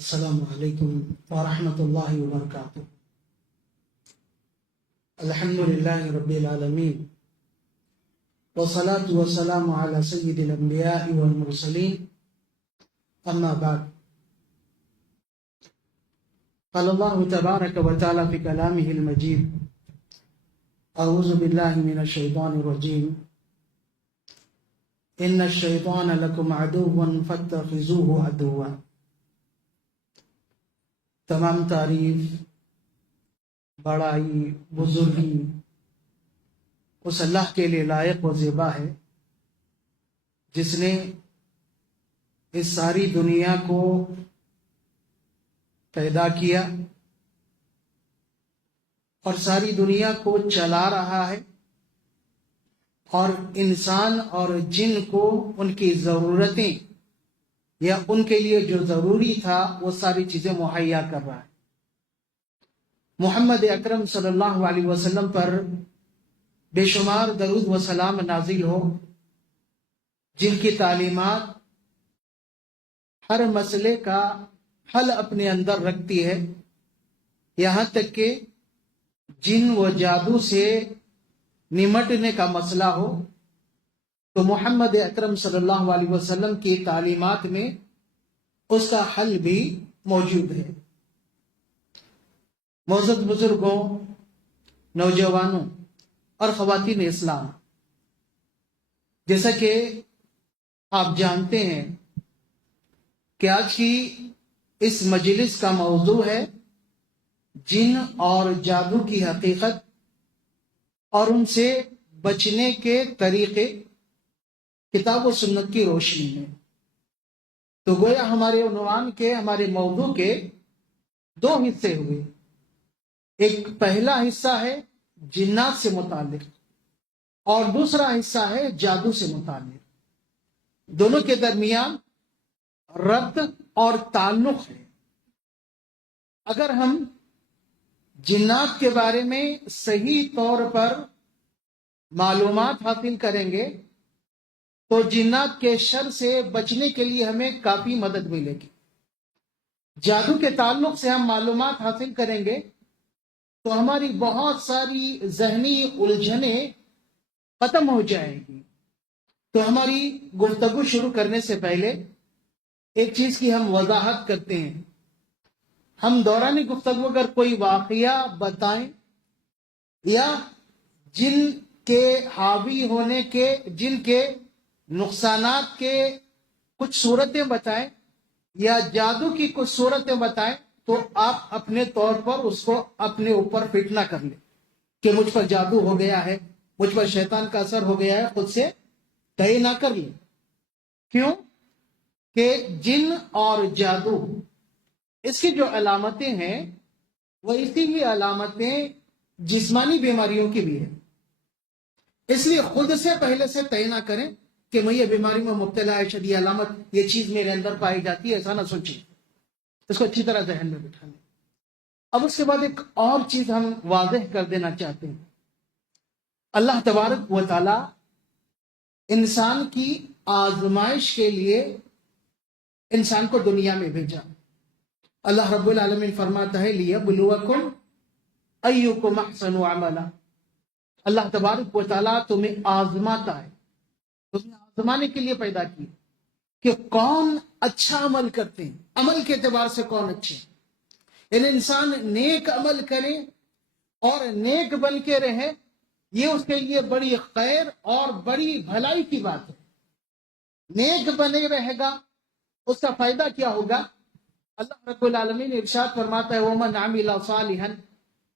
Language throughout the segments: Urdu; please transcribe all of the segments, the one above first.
السلام علیکم ورحمۃ اللہ وبرکاتہ۔ الحمد للہ رب العالمین والصلاة والسلام علی سید الانبیاء والمرسلین، اما بعد، قال اللہ تبارک و تعالی فی کلامہ المجید: اعوذ باللہ من الشیطان الرجیم، ان الشیطان لکم عدو فاتخذوہ عدوا۔ تمام تعریف، بڑائی، بزرگی اس اللہ کے لیے لائق و زیبا ہے جس نے اس ساری دنیا کو پیدا کیا اور ساری دنیا کو چلا رہا ہے، اور انسان اور جن کو ان کی ضرورتیں یا ان کے لیے جو ضروری تھا وہ ساری چیزیں مہیا کر رہا ہے۔ محمد اکرم صلی اللہ علیہ وسلم پر بے شمار درود و سلام نازل ہو، جن کی تعلیمات ہر مسئلے کا حل اپنے اندر رکھتی ہے، یہاں تک کہ جن و جادو سے نمٹنے کا مسئلہ ہو تو محمد اکرم صلی اللہ علیہ وسلم کی تعلیمات میں اس کا حل بھی موجود ہے۔ معزز بزرگوں، نوجوانوں اور خواتین اسلام، جیسا کہ آپ جانتے ہیں کہ آج کی اس مجلس کا موضوع ہے جن اور جادو کی حقیقت اور ان سے بچنے کے طریقے کتاب و سنت کی روشنی میں۔ تو گویا ہمارے عنوان کے، ہمارے موضوع کے دو حصے ہوئے۔ ایک پہلا حصہ ہے جنات سے متعلق اور دوسرا حصہ ہے جادو سے متعلق۔ دونوں کے درمیان ربط اور تعلق ہے۔ اگر ہم جنات کے بارے میں صحیح طور پر معلومات حاصل کریں گے تو جنات کے شر سے بچنے کے لیے ہمیں کافی مدد ملے گی۔ جادو کے تعلق سے ہم معلومات حاصل کریں گے تو ہماری بہت ساری ذہنی الجھنیں ختم ہو جائیں گی۔ تو ہماری گفتگو شروع کرنے سے پہلے ایک چیز کی ہم وضاحت کرتے ہیں۔ ہم دوران گفتگو اگر کوئی واقعہ بتائیں یا جن کے حاوی ہونے کے، جن کے نقصانات کے کچھ صورتیں بتائیں یا جادو کی کچھ صورتیں بتائیں تو آپ اپنے طور پر اس کو اپنے اوپر فٹ نہ کر لیں کہ مجھ پر جادو ہو گیا ہے، مجھ پر شیطان کا اثر ہو گیا ہے، خود سے طے نہ کر لیں۔ کیوں کہ جن اور جادو، اس کی جو علامتیں ہیں وہ اسی ہی علامتیں جسمانی بیماریوں کی بھی ہیں۔ اس لیے خود سے پہلے سے طے نہ کریں کہ میں یہ بیماری میں مبتلا ہے، شدید علامت یہ چیز میرے اندر پائی جاتی ہے، ایسا نہ سوچیں۔ اس کو اچھی طرح ذہن میں بٹھا لیں۔ اب اس کے بعد ایک اور چیز ہم واضح کر دینا چاہتے ہیں۔ اللہ تبارک و تعالی انسان کی آزمائش کے لیے انسان کو دنیا میں بھیجا۔ اللہ رب العالمین فرماتا ہے لِيَبْلُوَكُمْ أَيُّكُمْ أَحْسَنُ عَمَلًا۔ اللہ تبارک و تعالی تمہیں آزماتا ہے، تمہیں آزمانے کے لیے پیدا کی کہ کون اچھا عمل کرتے ہیں، عمل کے اعتبار سے کون اچھے ہیں۔ یعنی انسان نیک عمل کرے اور نیک بن کے رہے، یہ اس کے لیے بڑی خیر اور بڑی بھلائی کی بات ہے۔ نیک بنے رہے گا، اس کا فائدہ کیا ہوگا؟ اللہ رب العالمین ارشاد فرماتا ہے وَمَنْ عَمِلَ صَالِحًا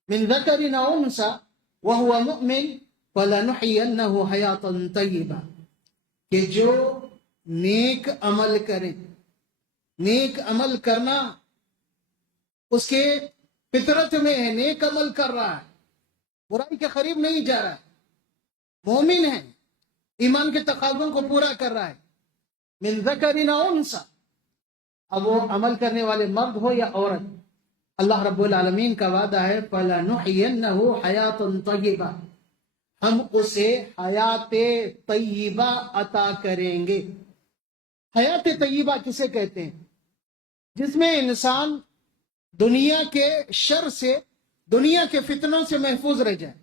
مِنْ ذَكَرٍ أَوْ أُنْثَىٰ وَهُوَ مُؤْمِنٌ فَلَنُحْيِيَنَّهُ حَيَاةً طَيِّبَةً، کہ جو نیک عمل کریں۔ نیک عمل کرنا اس کے فطرت میں ہے، نیک عمل کر رہا ہے، برائی کے قریب نہیں جا رہا ہے، مومن ہے، ایمان کے تقاضوں کو پورا کر رہا ہے۔ من ذکر او انثی، اب وہ عمل کرنے والے مرد ہو یا عورت، اللہ رب العالمین کا وعدہ ہے فَلَنُحْيِيَنَّهُ حَيَاةً طَيِّبَةً، ہم اسے حیات طیبہ عطا کریں گے۔ حیات طیبہ کسے کہتے ہیں؟ جس میں انسان دنیا کے شر سے، دنیا کے فتنوں سے محفوظ رہ جائے.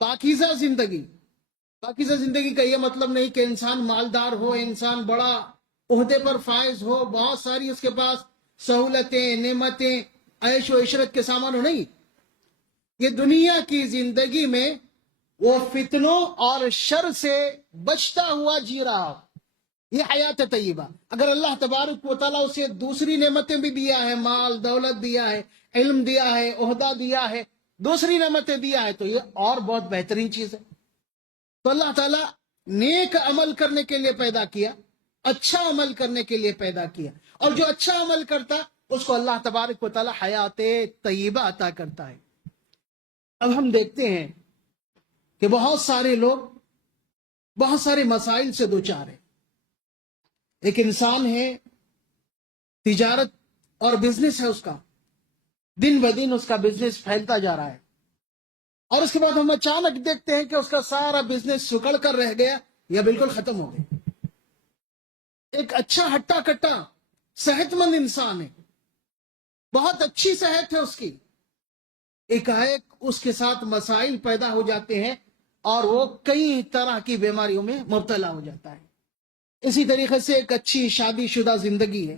پاکیزہ زندگی. پاکیزہ زندگی کا یہ مطلب نہیں کہ انسان مالدار ہو، انسان بڑا عہدے پر فائز ہو، بہت ساری اس کے پاس سہولتیں، نعمتیں، عیش و عشرت کے سامان ہو. نہیں، یہ دنیا کی زندگی میں وہ فتنوں اور شر سے بچتا ہوا جی رہا ہو، یہ حیات طیبہ. اگر اللہ تبارک و تعالیٰ اسے دوسری نعمتیں بھی دیا ہے، مال دولت دیا ہے، علم دیا ہے، عہدہ دیا ہے، دوسری نعمتیں دیا ہے، تو یہ اور بہت بہترین چیز ہے. تو اللہ تعالیٰ نیک عمل کرنے کے لیے پیدا کیا، اچھا عمل کرنے کے لیے پیدا کیا، اور جو اچھا عمل کرتا اس کو اللہ تبارک و تعالیٰ حیات طیبہ عطا کرتا ہے. اب ہم دیکھتے ہیں کہ بہت سارے لوگ بہت سارے مسائل سے دوچار ہیں. ایک انسان ہے، تجارت اور بزنس ہے اس کا، دن بدن اس کا بزنس پھیلتا جا رہا ہے، اور اس کے بعد ہم اچانک دیکھتے ہیں کہ اس کا سارا بزنس سکڑ کر رہ گیا یا بالکل ختم ہو گیا. ایک اچھا ہٹا کٹا صحت مند انسان ہے، بہت اچھی صحت ہے اس کی، ایک اس کے ساتھ مسائل پیدا ہو جاتے ہیں اور وہ کئی طرح کی بیماریوں میں مبتلا ہو جاتا ہے. اسی طریقے سے ایک اچھی شادی شدہ زندگی ہے،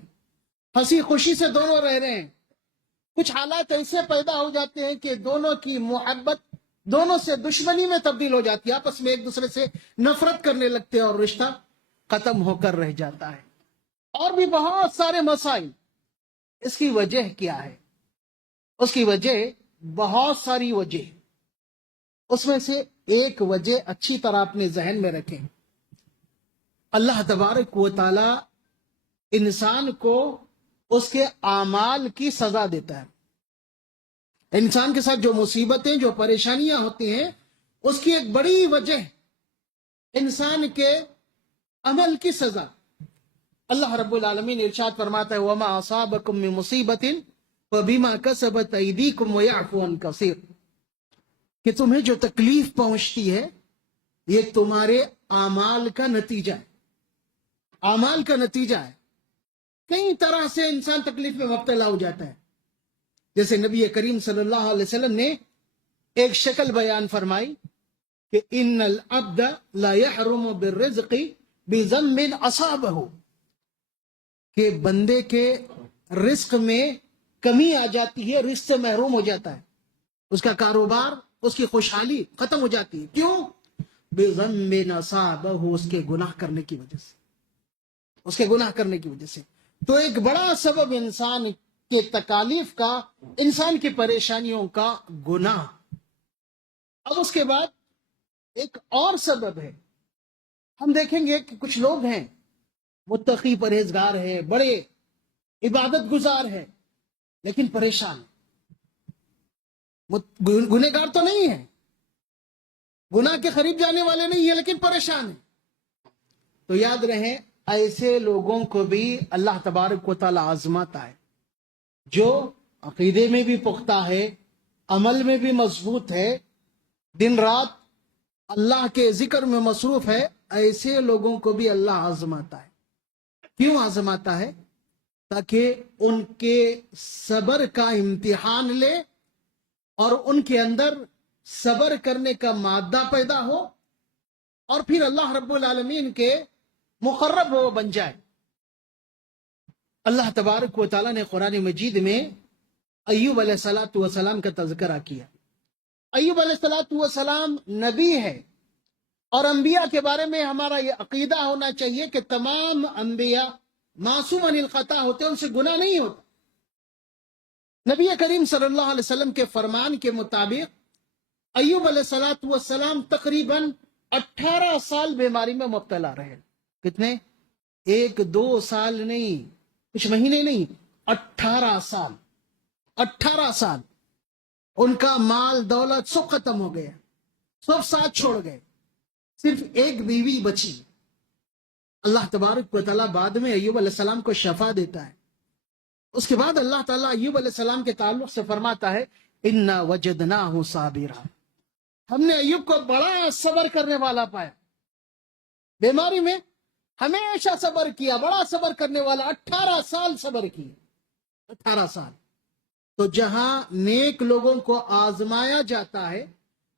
ہنسی خوشی سے دونوں رہ رہے ہیں، کچھ حالات ایسے پیدا ہو جاتے ہیں کہ دونوں کی محبت دونوں سے دشمنی میں تبدیل ہو جاتی ہے، آپس میں ایک دوسرے سے نفرت کرنے لگتے ہیں اور رشتہ ختم ہو کر رہ جاتا ہے. اور بھی بہت سارے مسائل. اس کی وجہ کیا ہے؟ اس کی وجہ بہت ساری وجہ، اس میں سے ایک وجہ اچھی طرح اپنے ذہن میں رکھیں. اللہ تبارک و تعالی انسان کو اس کے اعمال کی سزا دیتا ہے. انسان کے ساتھ جو مصیبتیں، جو پریشانیاں ہوتی ہیں، اس کی ایک بڑی وجہ انسان کے عمل کی سزا. اللہ رب العالمین ارشاد فرماتا ہے وَمَا أَصَابَكُم مِّن مُّصِيبَةٍ فَبِمَا كَسَبَتْ أَيْدِيكُمْ وَيَعْفُو عَن كَثِيرٍ، کہ تمہیں جو تکلیف پہنچتی ہے یہ تمہارے اعمال کا نتیجہ ہے. اعمال کا نتیجہ ہے. کئی طرح سے انسان تکلیف میں مبتلا ہو جاتا ہے. جیسے نبی کریم صلی اللہ علیہ وسلم نے ایک شکل بیان فرمائی کہ ان العبد لا يحرم بالرزق بذنب اصابه، کہ بندے کے رزق میں کمی آ جاتی ہے، رزق سے محروم ہو جاتا ہے، اس کا کاروبار، اس کی خوشحالی ختم ہو جاتی ہے. کیوں؟ بذنب اصابه، اس کے گناہ کرنے کی وجہ سے، اس کے گناہ کرنے کی وجہ سے. تو ایک بڑا سبب انسان کے تکالیف کا، انسان کی پریشانیوں کا گناہ. اب اس کے بعد ایک اور سبب ہے. ہم دیکھیں گے کہ کچھ لوگ ہیں متقی پرہیزگار ہیں، بڑے عبادت گزار ہیں، لیکن پریشان. گنہگار تو نہیں ہے، گناہ کے قریب جانے والے نہیں ہیں، لیکن پریشان ہیں. تو یاد رہے ایسے لوگوں کو بھی اللہ تبارک و تعالی آزماتا ہے. جو عقیدے میں بھی پختہ ہے، عمل میں بھی مضبوط ہے، دن رات اللہ کے ذکر میں مصروف ہے، ایسے لوگوں کو بھی اللہ آزماتا ہے. کیوں آزماتا ہے؟ تاکہ ان کے صبر کا امتحان لے اور ان کے اندر صبر کرنے کا مادہ پیدا ہو، اور پھر اللہ رب العالمین کے مقرب وہ بن جائے. اللہ تبارک و تعالیٰ نے قرآن مجید میں ایوب علیہ السلام کا تذکرہ کیا. ایوب علیہ السلام نبی ہے، اور انبیاء کے بارے میں ہمارا یہ عقیدہ ہونا چاہیے کہ تمام انبیاء معصوم عن الخطا ہوتے، ان سے گناہ نہیں ہوتا. نبی کریم صلی اللہ علیہ وسلم کے فرمان کے مطابق ایوب علیہ السلام تقریباً 18 سال بیماری میں مبتلا رہے. کتنے؟ 1-2 سال نہیں، کچھ مہینے نہیں، 18 سال. 18 سال ان کا مال دولت سب ختم ہو گیا، سب ساتھ چھوڑ گئے، صرف ایک بیوی بچی. اللہ تبارک و تعالیٰ بعد میں ایوب علیہ السلام کو شفا دیتا ہے. اس کے بعد اللہ تعالیٰ ایوب علیہ السلام کے تعلق سے فرماتا ہے اِنَّا وَجَدْنَاهُ صَابِرًا، ہم نے ایوب کو بڑا صبر کرنے والا پایا. بیماری میں ہمیشہ صبر کیا، بڑا صبر کرنے والا، 18 سال صبر کیا، 18 سال۔ تو جہاں نیک لوگوں کو آزمایا جاتا ہے،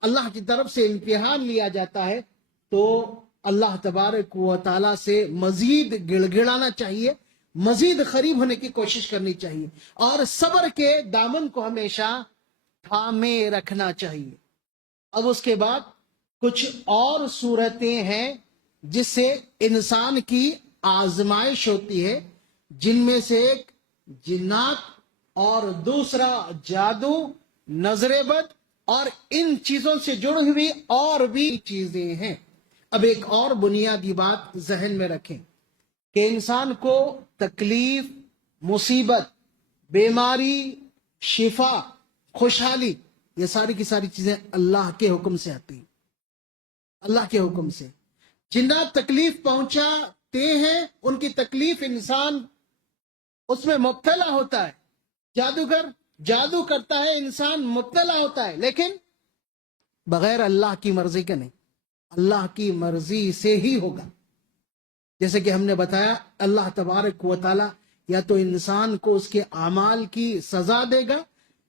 اللہ کی طرف سے امتحان لیا جاتا ہے، تو اللہ تبارک و تعالیٰ سے مزید گڑ گڑانا چاہیے، مزید قریب ہونے کی کوشش کرنی چاہیے، اور صبر کے دامن کو ہمیشہ تھامے رکھنا چاہیے۔ اب اس کے بعد کچھ اور صورتیں ہیں جس سے انسان کی آزمائش ہوتی ہے، جن میں سے ایک جنات اور دوسرا جادو، نظر بد، اور ان چیزوں سے جڑی ہوئی اور بھی چیزیں ہیں۔ اب ایک اور بنیادی بات ذہن میں رکھیں کہ انسان کو تکلیف، مصیبت، بیماری، شفا، خوشحالی، یہ ساری کی ساری چیزیں اللہ کے حکم سے آتی ہیں، اللہ کے حکم سے۔ جنات تکلیف پہنچاتے ہیں، ان کی تکلیف انسان اس میں مبتلا ہوتا ہے، جادوگر جادو کرتا ہے، انسان مبتلا ہوتا ہے، لیکن بغیر اللہ کی مرضی کے نہیں، اللہ کی مرضی سے ہی ہوگا۔ جیسے کہ ہم نے بتایا، اللہ تبارک و تعالی یا تو انسان کو اس کے اعمال کی سزا دے گا،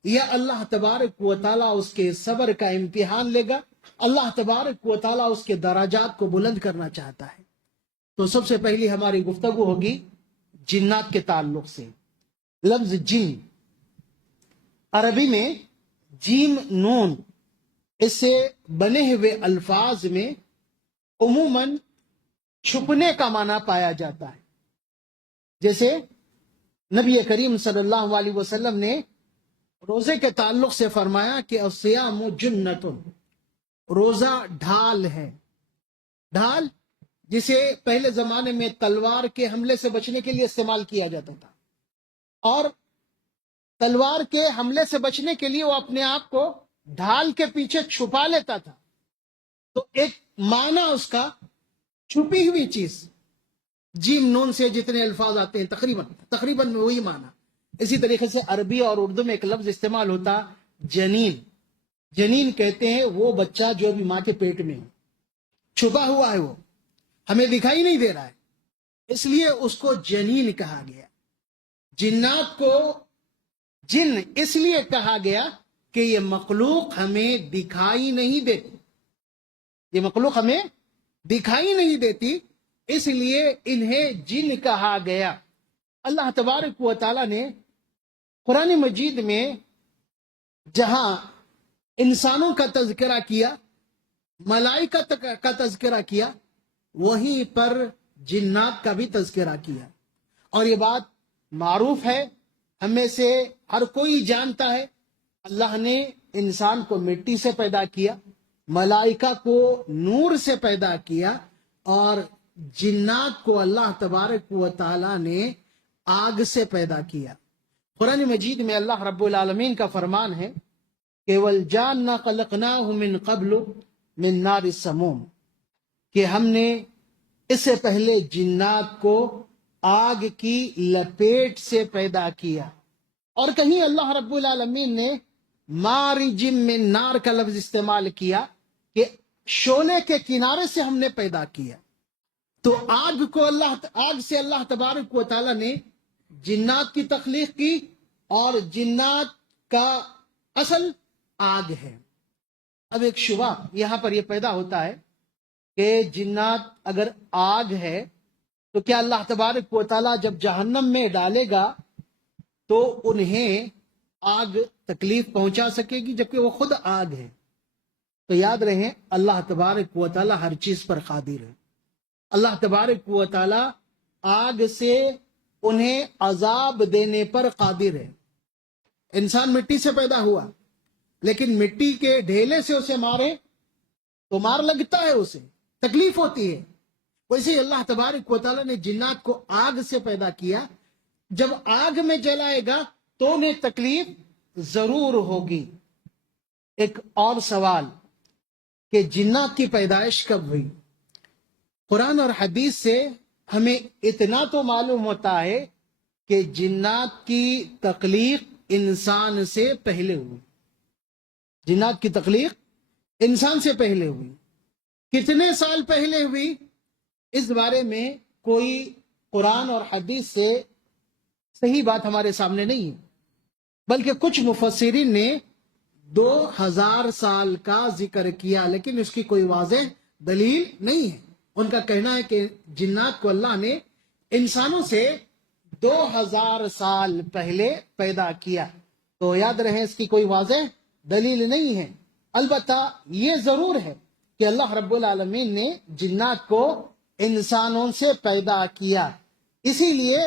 یا اللہ تبارک و تعالی اس کے صبر کا امتحان لے گا۔ اللہ تبارک و تعالی اس کے درجات کو بلند کرنا چاہتا ہے۔ تو سب سے پہلی ہماری گفتگو ہوگی جنات کے تعلق سے۔ لفظ جن عربی میں جیم نون، اس سے بنے ہوئے الفاظ میں عموماً چھپنے کا معنی پایا جاتا ہے۔ جیسے نبی کریم صلی اللہ علیہ وسلم نے روزے کے تعلق سے فرمایا کہ الصیام جنۃ، روزہ ڈھال ہے۔ ڈھال جسے پہلے زمانے میں تلوار کے حملے سے بچنے کے لیے استعمال کیا جاتا تھا، اور تلوار کے حملے سے بچنے کے لیے وہ اپنے آپ کو ڈھال کے پیچھے چھپا لیتا تھا۔ تو ایک معنی اس کا چھپی ہوئی چیز، جیم نون سے جتنے الفاظ آتے ہیں تقریباً وہی معنی۔ اسی طریقے سے عربی اور اردو میں ایک لفظ استعمال ہوتا جنین۔ جنین کہتے ہیں وہ بچہ جو ابھی ماں کے پیٹ میں ہو، چھپا ہوا ہے، وہ ہمیں دکھائی نہیں دے رہا ہے، اس لیے اس کو جنین کہا گیا۔ جنات کو جن اس لیے کہا گیا کہ یہ مخلوق ہمیں دکھائی نہیں دیتی، یہ مخلوق ہمیں دکھائی نہیں دیتی، اس لیے انہیں جن کہا گیا۔ اللہ تبارک و تعالی نے قرآن مجید میں جہاں انسانوں کا تذکرہ کیا، ملائکہ کا تذکرہ کیا، وہیں پر جنات کا بھی تذکرہ کیا۔ اور یہ بات معروف ہے، ہم میں سے ہر کوئی جانتا ہے، اللہ نے انسان کو مٹی سے پیدا کیا، ملائکہ کو نور سے پیدا کیا، اور جنات کو اللہ تبارک و تعالی نے آگ سے پیدا کیا۔ قرآن مجید میں اللہ رب العالمین کا فرمان ہے کہ وَالْجَانَّ خَلَقْنَاهُ مِنْ قَبْلُ مِنْ نَارِ السَّمُومِ، کہ ہم نے اس سے پہلے جنات کو آگ کی لپیٹ سے پیدا کیا۔ اور کہیں اللہ رب العالمین نے مارج من نار کا لفظ استعمال کیا کہ شعلے کے کنارے سے ہم نے پیدا کیا۔ تو آگ سے اللہ تبارک و تعالی نے جنات کی تخلیق کی، اور جنات کا اصل آگ ہے۔ اب ایک شبہ یہاں پر یہ پیدا ہوتا ہے کہ جنات اگر آگ ہے تو کیا اللہ تبارک و تعالی جب جہنم میں ڈالے گا تو انہیں آگ تکلیف پہنچا سکے گی، جبکہ وہ خود آگ ہے؟ تو یاد رہیں، اللہ تبارک و تعالی ہر چیز پر قادر ہے۔ اللہ تبارک و تعالی آگ سے انہیں عذاب دینے پر قادر ہے۔ انسان مٹی سے پیدا ہوا، لیکن مٹی کے ڈھیلے سے اسے مارے تو مار لگتا ہے، اسے تکلیف ہوتی ہے۔ ویسے ہی اللہ تبارک و تعالی نے جنات کو آگ سے پیدا کیا، جب آگ میں جلائے گا تو انہیں تکلیف ضرور ہوگی۔ ایک اور سوال کہ جنات کی پیدائش کب ہوئی؟ قرآن اور حدیث سے ہمیں اتنا تو معلوم ہوتا ہے کہ جنات کی تخلیق انسان سے پہلے ہوئی۔ جنات کی تخلیق انسان سے پہلے ہوئی۔ کتنے سال پہلے ہوئی، اس بارے میں کوئی قرآن اور حدیث سے صحیح بات ہمارے سامنے نہیں ہے، بلکہ کچھ مفسرین نے 2000 سال کا ذکر کیا، لیکن اس کی کوئی واضح دلیل نہیں ہے۔ ان کا کہنا ہے کہ جنات کو اللہ نے انسانوں سے 2000 سال پہلے پیدا کیا، تو یاد رہے اس کی کوئی واضح دلیل نہیں ہے۔ البتہ یہ ضرور ہے کہ اللہ رب العالمین نے جنات کو انسانوں سے پیدا کیا، اسی لیے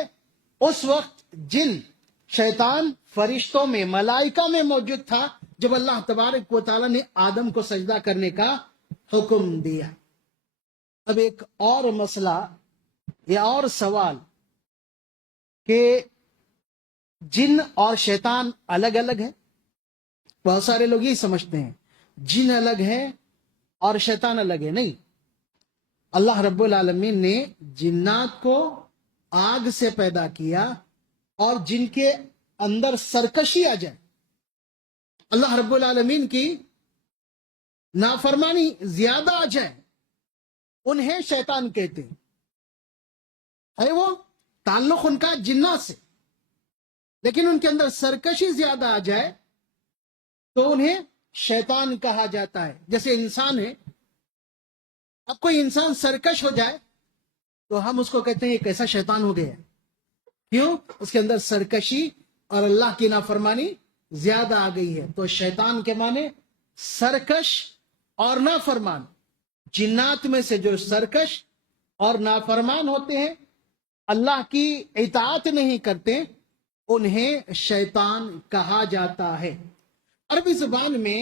اس وقت جن، شیطان فرشتوں میں، ملائکہ میں موجود تھا جب اللہ تبارک و تعالیٰ نے آدم کو سجدہ کرنے کا حکم دیا۔ اب ایک اور مسئلہ یا اور سوال کہ جن اور شیطان الگ الگ ہیں۔ بہت سارے لوگ یہی سمجھتے ہیں جن الگ ہے اور شیطان الگ ہے۔ نہیں، اللہ رب العالمین نے جنات کو آگ سے پیدا کیا، اور جن کے اندر سرکشی آ جائے، اللہ رب العالمین کی نافرمانی زیادہ آ جائے، انہیں شیطان کہتے ہیں۔ ہے وہ تعلق ان کا جنات سے، لیکن ان کے اندر سرکشی زیادہ آ جائے تو انہیں شیطان کہا جاتا ہے۔ جیسے انسان ہے، اب کوئی انسان سرکش ہو جائے تو ہم اس کو کہتے ہیں یہ کیسا شیطان ہو گیا ہے۔ کیوں؟ اس کے اندر سرکشی اور اللہ کی نافرمانی زیادہ آ گئی ہے۔ تو شیطان کے معنی سرکش اور نافرمان۔ جنات میں سے جو سرکش اور نافرمان ہوتے ہیں، اللہ کی اطاعت نہیں کرتے، انہیں شیطان کہا جاتا ہے۔ عربی زبان میں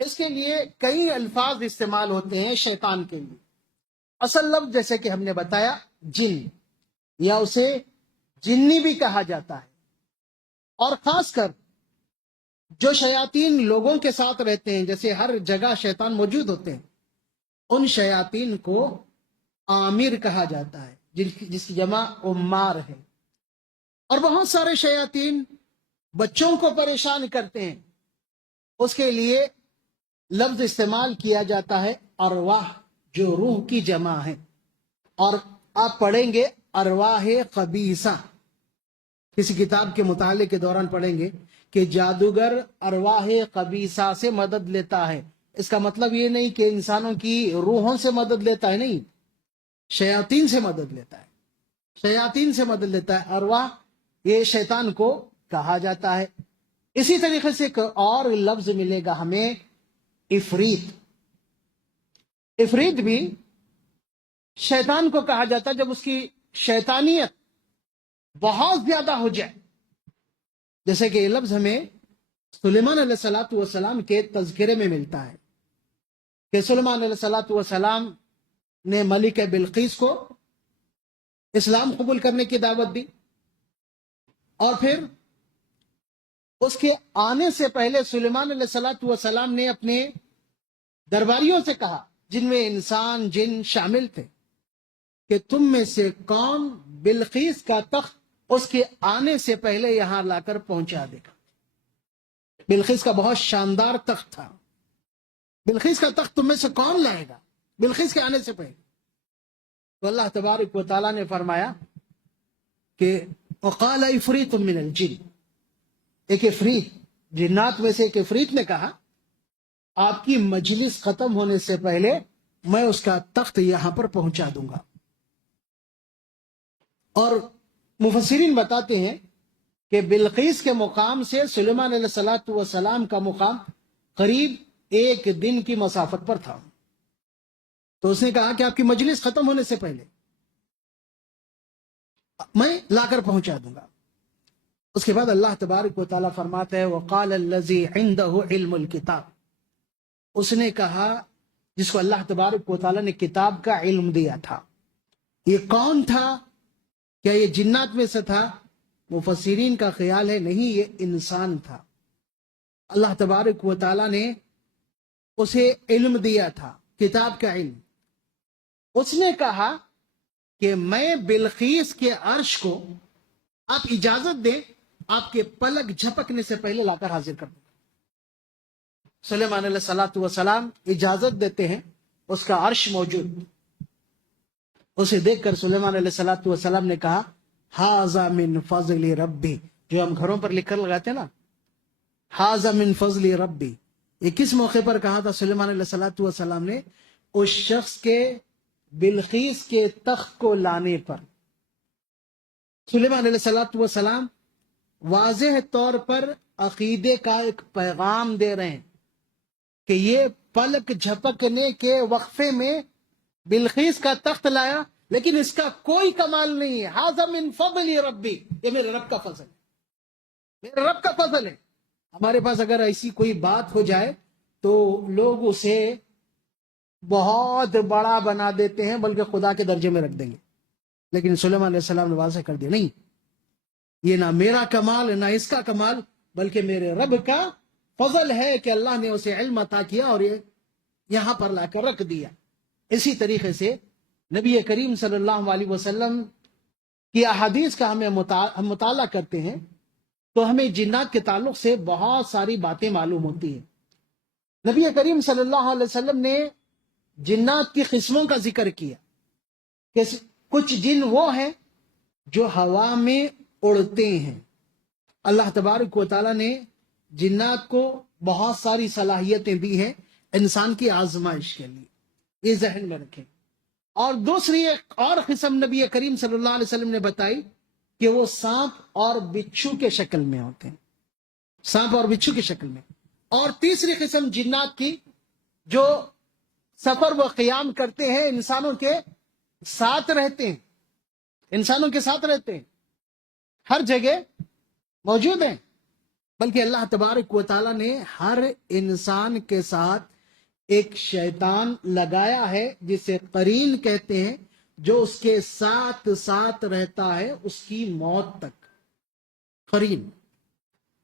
اس کے لیے کئی الفاظ استعمال ہوتے ہیں شیطان کے لیے۔ اصل لفظ جیسے کہ ہم نے بتایا جن، یا اسے جنی بھی کہا جاتا ہے، اور خاص کر جو شیاطین لوگوں کے ساتھ رہتے ہیں، جیسے ہر جگہ شیطان موجود ہوتے ہیں، ان شیاطین کو آمر کہا جاتا ہے، جس کی جمع عمار ہے۔ اور بہت سارے شیاطین بچوں کو پریشان کرتے ہیں، اس کے لیے لفظ استعمال کیا جاتا ہے ارواح، جو روح کی جمع ہے۔ اور آپ پڑھیں گے ارواح خبیثہ، کسی کتاب کے مطالعے کے دوران پڑھیں گے کہ جادوگر ارواح خبیثہ سے مدد لیتا ہے۔ اس کا مطلب یہ نہیں کہ انسانوں کی روحوں سے مدد لیتا ہے، نہیں، شیاطین سے مدد لیتا ہے، شیاطین سے مدد لیتا ہے۔ ارواح یہ شیطان کو کہا جاتا ہے۔ اسی طریقے سے ایک اور لفظ ملے گا ہمیں، عفریت۔ عفریت بھی شیطان کو کہا جاتا ہے جب اس کی شیطانیت بہت زیادہ ہو جائے۔ جیسے کہ یہ لفظ ہمیں سلیمان علیہ السلام کے تذکرے میں ملتا ہے کہ سلیمان علیہ السلام نے ملکہ بلقیس کو اسلام قبول کرنے کی دعوت دی، اور پھر اس کے آنے سے پہلے سلیمان علیہ السلام نے اپنے درباریوں سے کہا، جن میں انسان جن شامل تھے، کہ تم میں سے کون بلقیس کا تخت اس کے آنے سے پہلے یہاں لا کر پہنچا دے گا۔ بلقیس کا بہت شاندار تخت تھا، بلقیس کا تخت تم میں سے کون لائے گا بلقیس کے آنے سے پہلے؟ تو اللہ تبارک و تعالیٰ نے فرمایا کہ وقال عفریت من الجن، ایک عفریت، جنات میں سے ایک عفریت نے کہا آپ کی مجلس ختم ہونے سے پہلے میں اس کا تخت یہاں پر پہنچا دوں گا۔ اور مفسرین بتاتے ہیں کہ بلقیس کے مقام سے سلیمان علیہ السلام کا مقام قریب 1 دن کی مسافت پر تھا۔ تو اس نے کہا کہ آپ کی مجلس ختم ہونے سے پہلے میں لا کر پہنچا دوں گا۔ اس کے بعد اللہ تبارک و تعالیٰ فرماتا ہے وقال الذی عندہ علم الکتاب، اس نے کہا جس کو اللہ تبارک و تعالیٰ نے کتاب کا علم دیا تھا۔ یہ کون تھا؟ کیا یہ جنات میں سے تھا؟ مفسرین کا خیال ہے نہیں، یہ انسان تھا۔ اللہ تبارک و تعالیٰ نے اسے علم دیا تھا، کتاب کا علم۔ اس نے کہا کہ میں بلقیس کے عرش کو، آپ اجازت دیں، آپ کے پلک جھپکنے سے پہلے لا کر حاضر کر دوں۔ سلیمان علیہ السلام اجازت دیتے ہیں، اس کا عرش موجود، اسے دیکھ کر سلیمان علیہ الصلوۃ والسلام نے کہا ھذا من فضل ربی، جو ہم گھروں پر لکھ کر لگاتے ہیں نا، ھذا من فضل ربی، یہ کس موقع پر کہا تھا سلیمان علیہ الصلوۃ والسلام نے؟ اس شخص کے بلقیس کے تخت کو لانے پر۔ سلیمان علیہ الصلوۃ والسلام واضح طور پر عقیدے کا ایک پیغام دے رہے ہیں کہ یہ پلک جھپکنے کے وقفے میں بلقیس کا تخت لایا، لیکن اس کا کوئی کمال نہیں ہے۔ ھذا من فضل ربی، یہ میرے رب کا فضل ہے، میرے رب کا فضل ہے۔ ہمارے پاس اگر ایسی کوئی بات ہو جائے تو لوگ اسے بہت بڑا بنا دیتے ہیں، بلکہ خدا کے درجے میں رکھ دیں گے، لیکن سلیمان علیہ السلام نے واضح کر دیا نہیں، یہ نہ میرا کمال نہ اس کا کمال، بلکہ میرے رب کا فضل ہے کہ اللہ نے اسے علم عطا کیا اور یہ یہاں پر لا کر رکھ دیا۔ اسی طریقے سے نبی کریم صلی اللہ علیہ وسلم کی احادیث کا ہم مطالعہ کرتے ہیں تو ہمیں جنات کے تعلق سے بہت ساری باتیں معلوم ہوتی ہیں۔ نبی کریم صلی اللہ علیہ وسلم نے جنات کی قسموں کا ذکر کیا کہ کچھ جن وہ ہیں جو ہوا میں اڑتے ہیں۔ اللہ تبارک و تعالیٰ نے جنات کو بہت ساری صلاحیتیں دی ہیں انسان کی آزمائش کے لیے، یہ ذہن میں رکھیں۔ اور دوسری ایک اور قسم نبی کریم صلی اللہ علیہ وسلم نے بتائی کہ وہ سانپ اور بچھو کے شکل میں ہوتے ہیں، سانپ اور بچھو کی شکل میں۔ اور تیسری قسم جنات کی جو سفر و قیام کرتے ہیں، انسانوں کے ساتھ رہتے ہیں، انسانوں کے ساتھ رہتے ہیں، ہر جگہ موجود ہیں، بلکہ اللہ تبارک و تعالیٰ نے ہر انسان کے ساتھ ایک شیطان لگایا ہے جسے قرین کہتے ہیں، جو اس کے ساتھ ساتھ رہتا ہے اس کی موت تک۔ قرین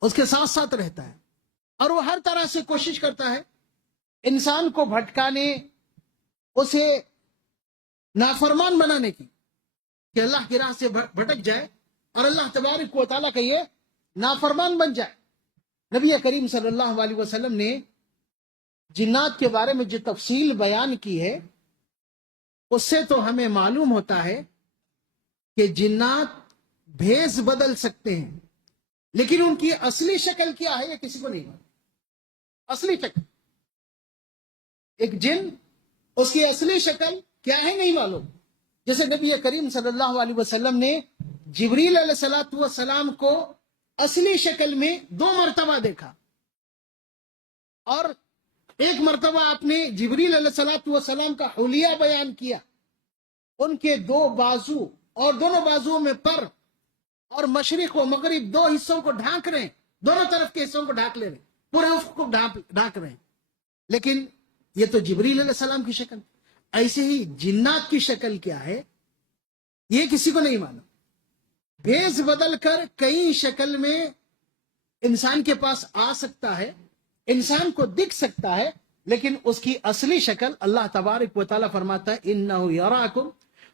اس کے ساتھ ساتھ رہتا ہے اور وہ ہر طرح سے کوشش کرتا ہے انسان کو بھٹکانے، اسے نافرمان بنانے کی، کہ اللہ کی راہ سے بھٹک جائے اور اللہ تبارک و تعالیٰ کا یہ نافرمان بن جائے۔ نبی کریم صلی اللہ علیہ وسلم نے جنات کے بارے میں جو تفصیل بیان کی ہے، اس سے تو ہمیں معلوم ہوتا ہے کہ جنات بھیس بدل سکتے ہیں، لیکن ان کی اصلی شکل کیا ہے یہ کسی کو نہیں معلوم۔ اصلی شکل ایک جن، اس کی اصلی شکل کیا ہے نہیں معلوم۔ جیسے نبی کریم صلی اللہ علیہ وسلم نے جبریل علیہ السلام کو اصلی شکل میں 2 مرتبہ دیکھا، اور ایک مرتبہ آپ نے جبریل علیہ السلام کا حلیہ بیان کیا، ان کے 2 بازو اور دونوں بازوؤں میں پر، اور مشرق و مغرب 2 حصوں کو ڈھانک رہے ہیں، دونوں طرف کے حصوں کو ڈھانک لے رہے ہیں، پورے افق کو ڈھانک رہے ہیں، لیکن یہ تو جبریل علیہ السلام کی شکل۔ ایسے ہی جنات کی شکل کیا ہے یہ کسی کو نہیں معلوم۔ بھیس بدل کر کئی شکل میں انسان کے پاس آ سکتا ہے، انسان کو دکھ سکتا ہے، لیکن اس کی اصلی شکل اللہ تبارک و تعالیٰ فرماتا ہے اِنَّهُ يَرَاكُمْ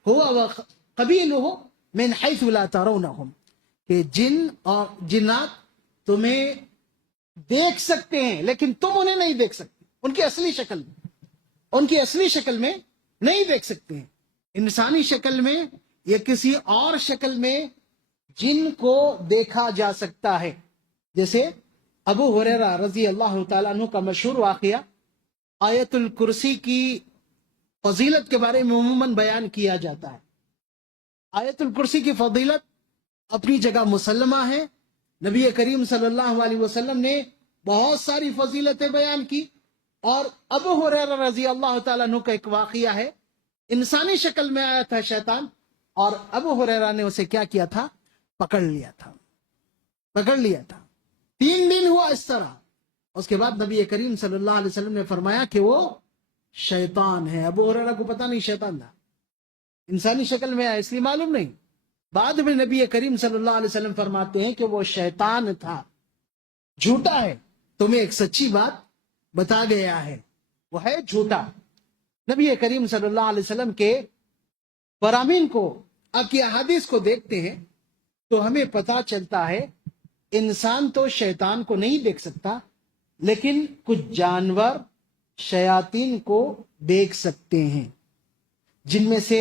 هُوَ وَقَبِيلُهُ مِنْ حَيْثُ لَا تَرَوْنَهُمْ، کہ جن اور جنات تمہیں دیکھ سکتے ہیں لیکن تم انہیں نہیں دیکھ سکتے، ان کی اصلی شکل میں، ان کی اصلی شکل میں نہیں دیکھ سکتے ہیں۔ انسانی شکل میں یا کسی اور شکل میں جن کو دیکھا جا سکتا ہے، جیسے ابو ہریرہ رضی اللہ تعالیٰ عنہ کا مشہور واقعہ، آیت الکرسی کی فضیلت کے بارے میں عموماً بیان کیا جاتا ہے۔ آیت الکرسی کی فضیلت اپنی جگہ مسلمہ ہے، نبی کریم صلی اللہ علیہ وسلم نے بہت ساری فضیلتیں بیان کی، اور ابو ہریرہ رضی اللہ تعالیٰ عنہ کا ایک واقعہ ہے، انسانی شکل میں آیا تھا شیطان، اور ابو ہریرہ نے اسے کیا کیا تھا؟ پکڑ لیا تھا، پکڑ لیا تھا۔ 3 دن ہوا اس طرح، اس کے بعد نبی کریم صلی اللہ علیہ وسلم نے فرمایا کہ وہ شیطان ہے۔ ابو ہریرہ کو پتہ نہیں شیطان تھا، انسانی شکل میں آیا اس لیے معلوم نہیں۔ بعد میں نبی کریم صلی اللہ علیہ وسلم فرماتے ہیں کہ وہ شیطان تھا، جھوٹا ہے، تمہیں ایک سچی بات بتا گیا ہے، وہ ہے جھوٹا۔ نبی کریم صلی اللہ علیہ وسلم کے فرامین کو، آپ کی احادیث کو دیکھتے ہیں تو ہمیں پتہ چلتا ہے انسان تو شیطان کو نہیں دیکھ سکتا، لیکن کچھ جانور شیاطین کو دیکھ سکتے ہیں، جن میں سے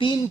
3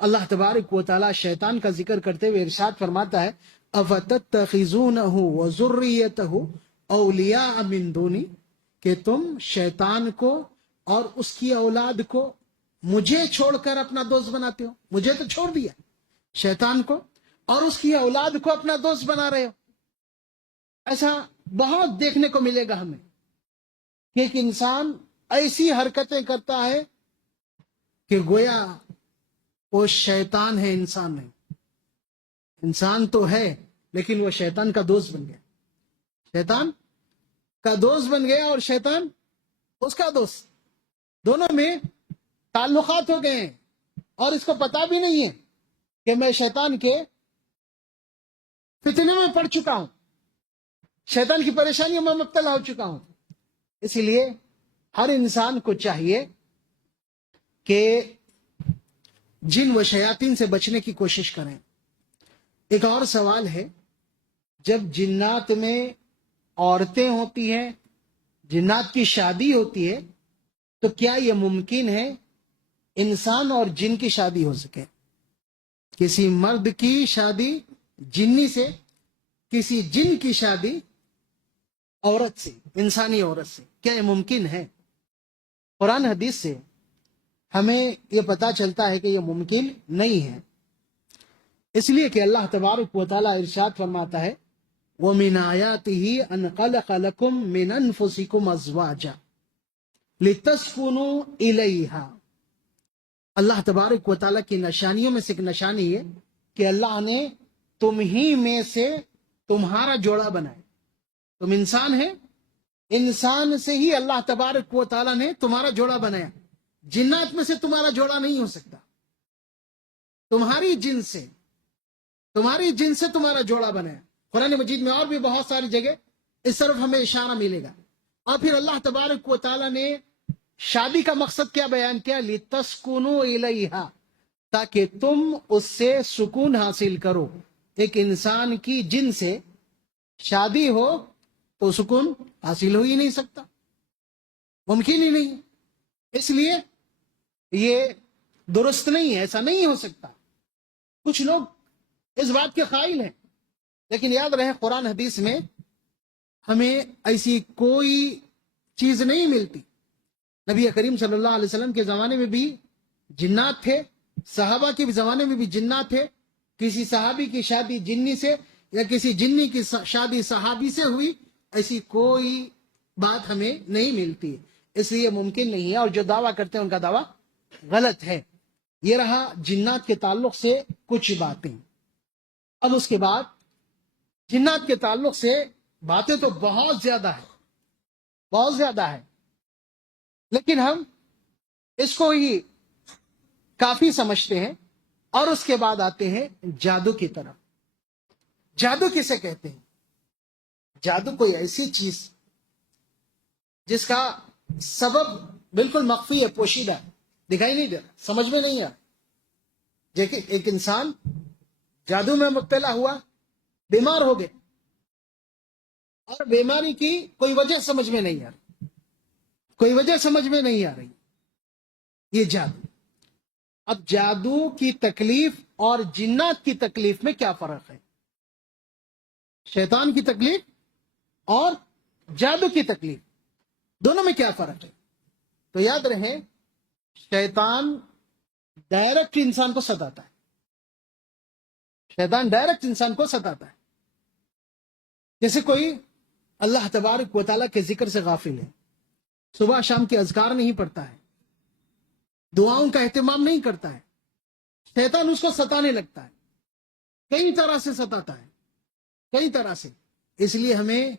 اللہ تبارک و تعالیٰ شیطان کا ذکر کرتے ہوئے ارشاد فرماتا ہے افتتخذونہ وذریتہ اولیاء من دونی، کہ تم شیطان کو اور اس کی اولاد کو مجھے چھوڑ کر اپنا دوست بناتے ہو. مجھے تو چھوڑ دیا، شیطان کو اور اس کی اولاد کو اپنا دوست بنا رہے ہو. ایسا بہت دیکھنے کو ملے گا ہمیں کہ ایک انسان ایسی حرکتیں کرتا ہے کہ گویا وہ شیطان ہے، انسان نہیں. انسان تو ہے لیکن وہ شیطان کا دوست بن گیا، شیطان کا دوست بن گیا اور شیطان اس کا دوست. دونوں میں تعلقات ہو گئے ہیں اور اس کو پتا بھی نہیں ہے کہ میں شیطان کے فتنے میں پڑ چکا ہوں، شیطان کی پریشانیوں میں مبتلا ہو چکا ہوں. اسی لیے ہر انسان کو چاہیے کہ جن و شیاطین سے بچنے کی کوشش کریں. ایک اور سوال ہے، جب جنات میں عورتیں ہوتی ہیں، جنات کی شادی ہوتی ہے، تو کیا یہ ممکن ہے انسان اور جن کی شادی ہو سکے؟ کسی مرد کی شادی جنی سے، کسی جن کی شادی عورت سے، انسانی عورت سے، کیا یہ ممکن ہے؟ قرآن حدیث سے ہمیں یہ پتا چلتا ہے کہ یہ ممکن نہیں ہے، اس لیے کہ اللہ تبارک و تعالیٰ ارشاد فرماتا ہے وَمِنْ آيَاتِهِ أَنْ خَلَقَ لَكُم مِّنْ أَنفُسِكُمْ أَزْوَاجًا لِتَسْكُنُوا إِلَيْهَا. اللہ تبارک و تعالیٰ کی نشانیوں میں سے ایک نشانی ہے کہ اللہ نے تم ہی میں سے تمہارا جوڑا بنایا. تم انسان ہے، انسان سے ہی اللہ تبارک و تعالیٰ نے تمہارا جوڑا بنایا. جنات میں سے تمہارا جوڑا نہیں ہو سکتا. تمہاری جن سے تمہارا جوڑا بنایا. قرآن مجید میں اور بھی بہت ساری جگہ اس طرف ہمیں اشارہ ملے گا. اور پھر اللہ تبارک و تعالیٰ نے شادی کا مقصد کیا بیان کیا؟ لِتَسْكُنُوا إِلَيْهَا، تاکہ تم اس سے سکون حاصل کرو. ایک انسان کی جن سے شادی ہو تو سکون حاصل ہو ہی نہیں سکتا، ممکن ہی نہیں. اس لیے یہ درست نہیں ہے، ایسا نہیں ہو سکتا. کچھ لوگ اس بات کے قائل ہیں، لیکن یاد رہے قرآن حدیث میں ہمیں ایسی کوئی چیز نہیں ملتی. نبی کریم صلی اللہ علیہ وسلم کے زمانے میں بھی جنات تھے، صحابہ کے زمانے میں بھی جنات تھے. کسی صحابی کی شادی جنی سے یا کسی جنی کی شادی صحابی سے ہوئی، ایسی کوئی بات ہمیں نہیں ملتی. اس لیے ممکن نہیں ہے، اور جو دعویٰ کرتے ہیں ان کا دعویٰ غلط ہے. یہ رہا جنات کے تعلق سے کچھ باتیں. اب اس کے بعد جنات کے تعلق سے باتیں تو بہت زیادہ ہے، لیکن ہم اس کو ہی کافی سمجھتے ہیں. اور اس کے بعد آتے ہیں جادو کی طرف. جادو کسے کہتے ہیں؟ جادو کوئی ایسی چیز جس کا سبب بالکل مخفی ہے، پوشیدہ ہے، دکھائی نہیں دے رہا، سمجھ میں نہیں آ. دیکھیں ایک انسان جادو میں مبتلا ہوا، بیمار ہو گیا، اور بیماری کی کوئی وجہ سمجھ میں نہیں آ رہی، یہ جادو. اب جادو کی تکلیف اور جنات کی تکلیف میں کیا فرق ہے؟ شیطان کی تکلیف اور جادو کی تکلیف، دونوں میں کیا فرق ہے؟ تو یاد رہے شیطان ڈائریکٹ انسان کو ستاتا ہے. جیسے کوئی اللہ تبارک و تعالیٰ کے ذکر سے غافل ہے، صبح شام کے اذکار نہیں پڑھتا ہے، دعاؤں کا اہتمام نہیں کرتا ہے، شیطان اس کو ستانے لگتا ہے، کئی طرح سے ستاتا ہے، کئی طرح سے. اس لیے ہمیں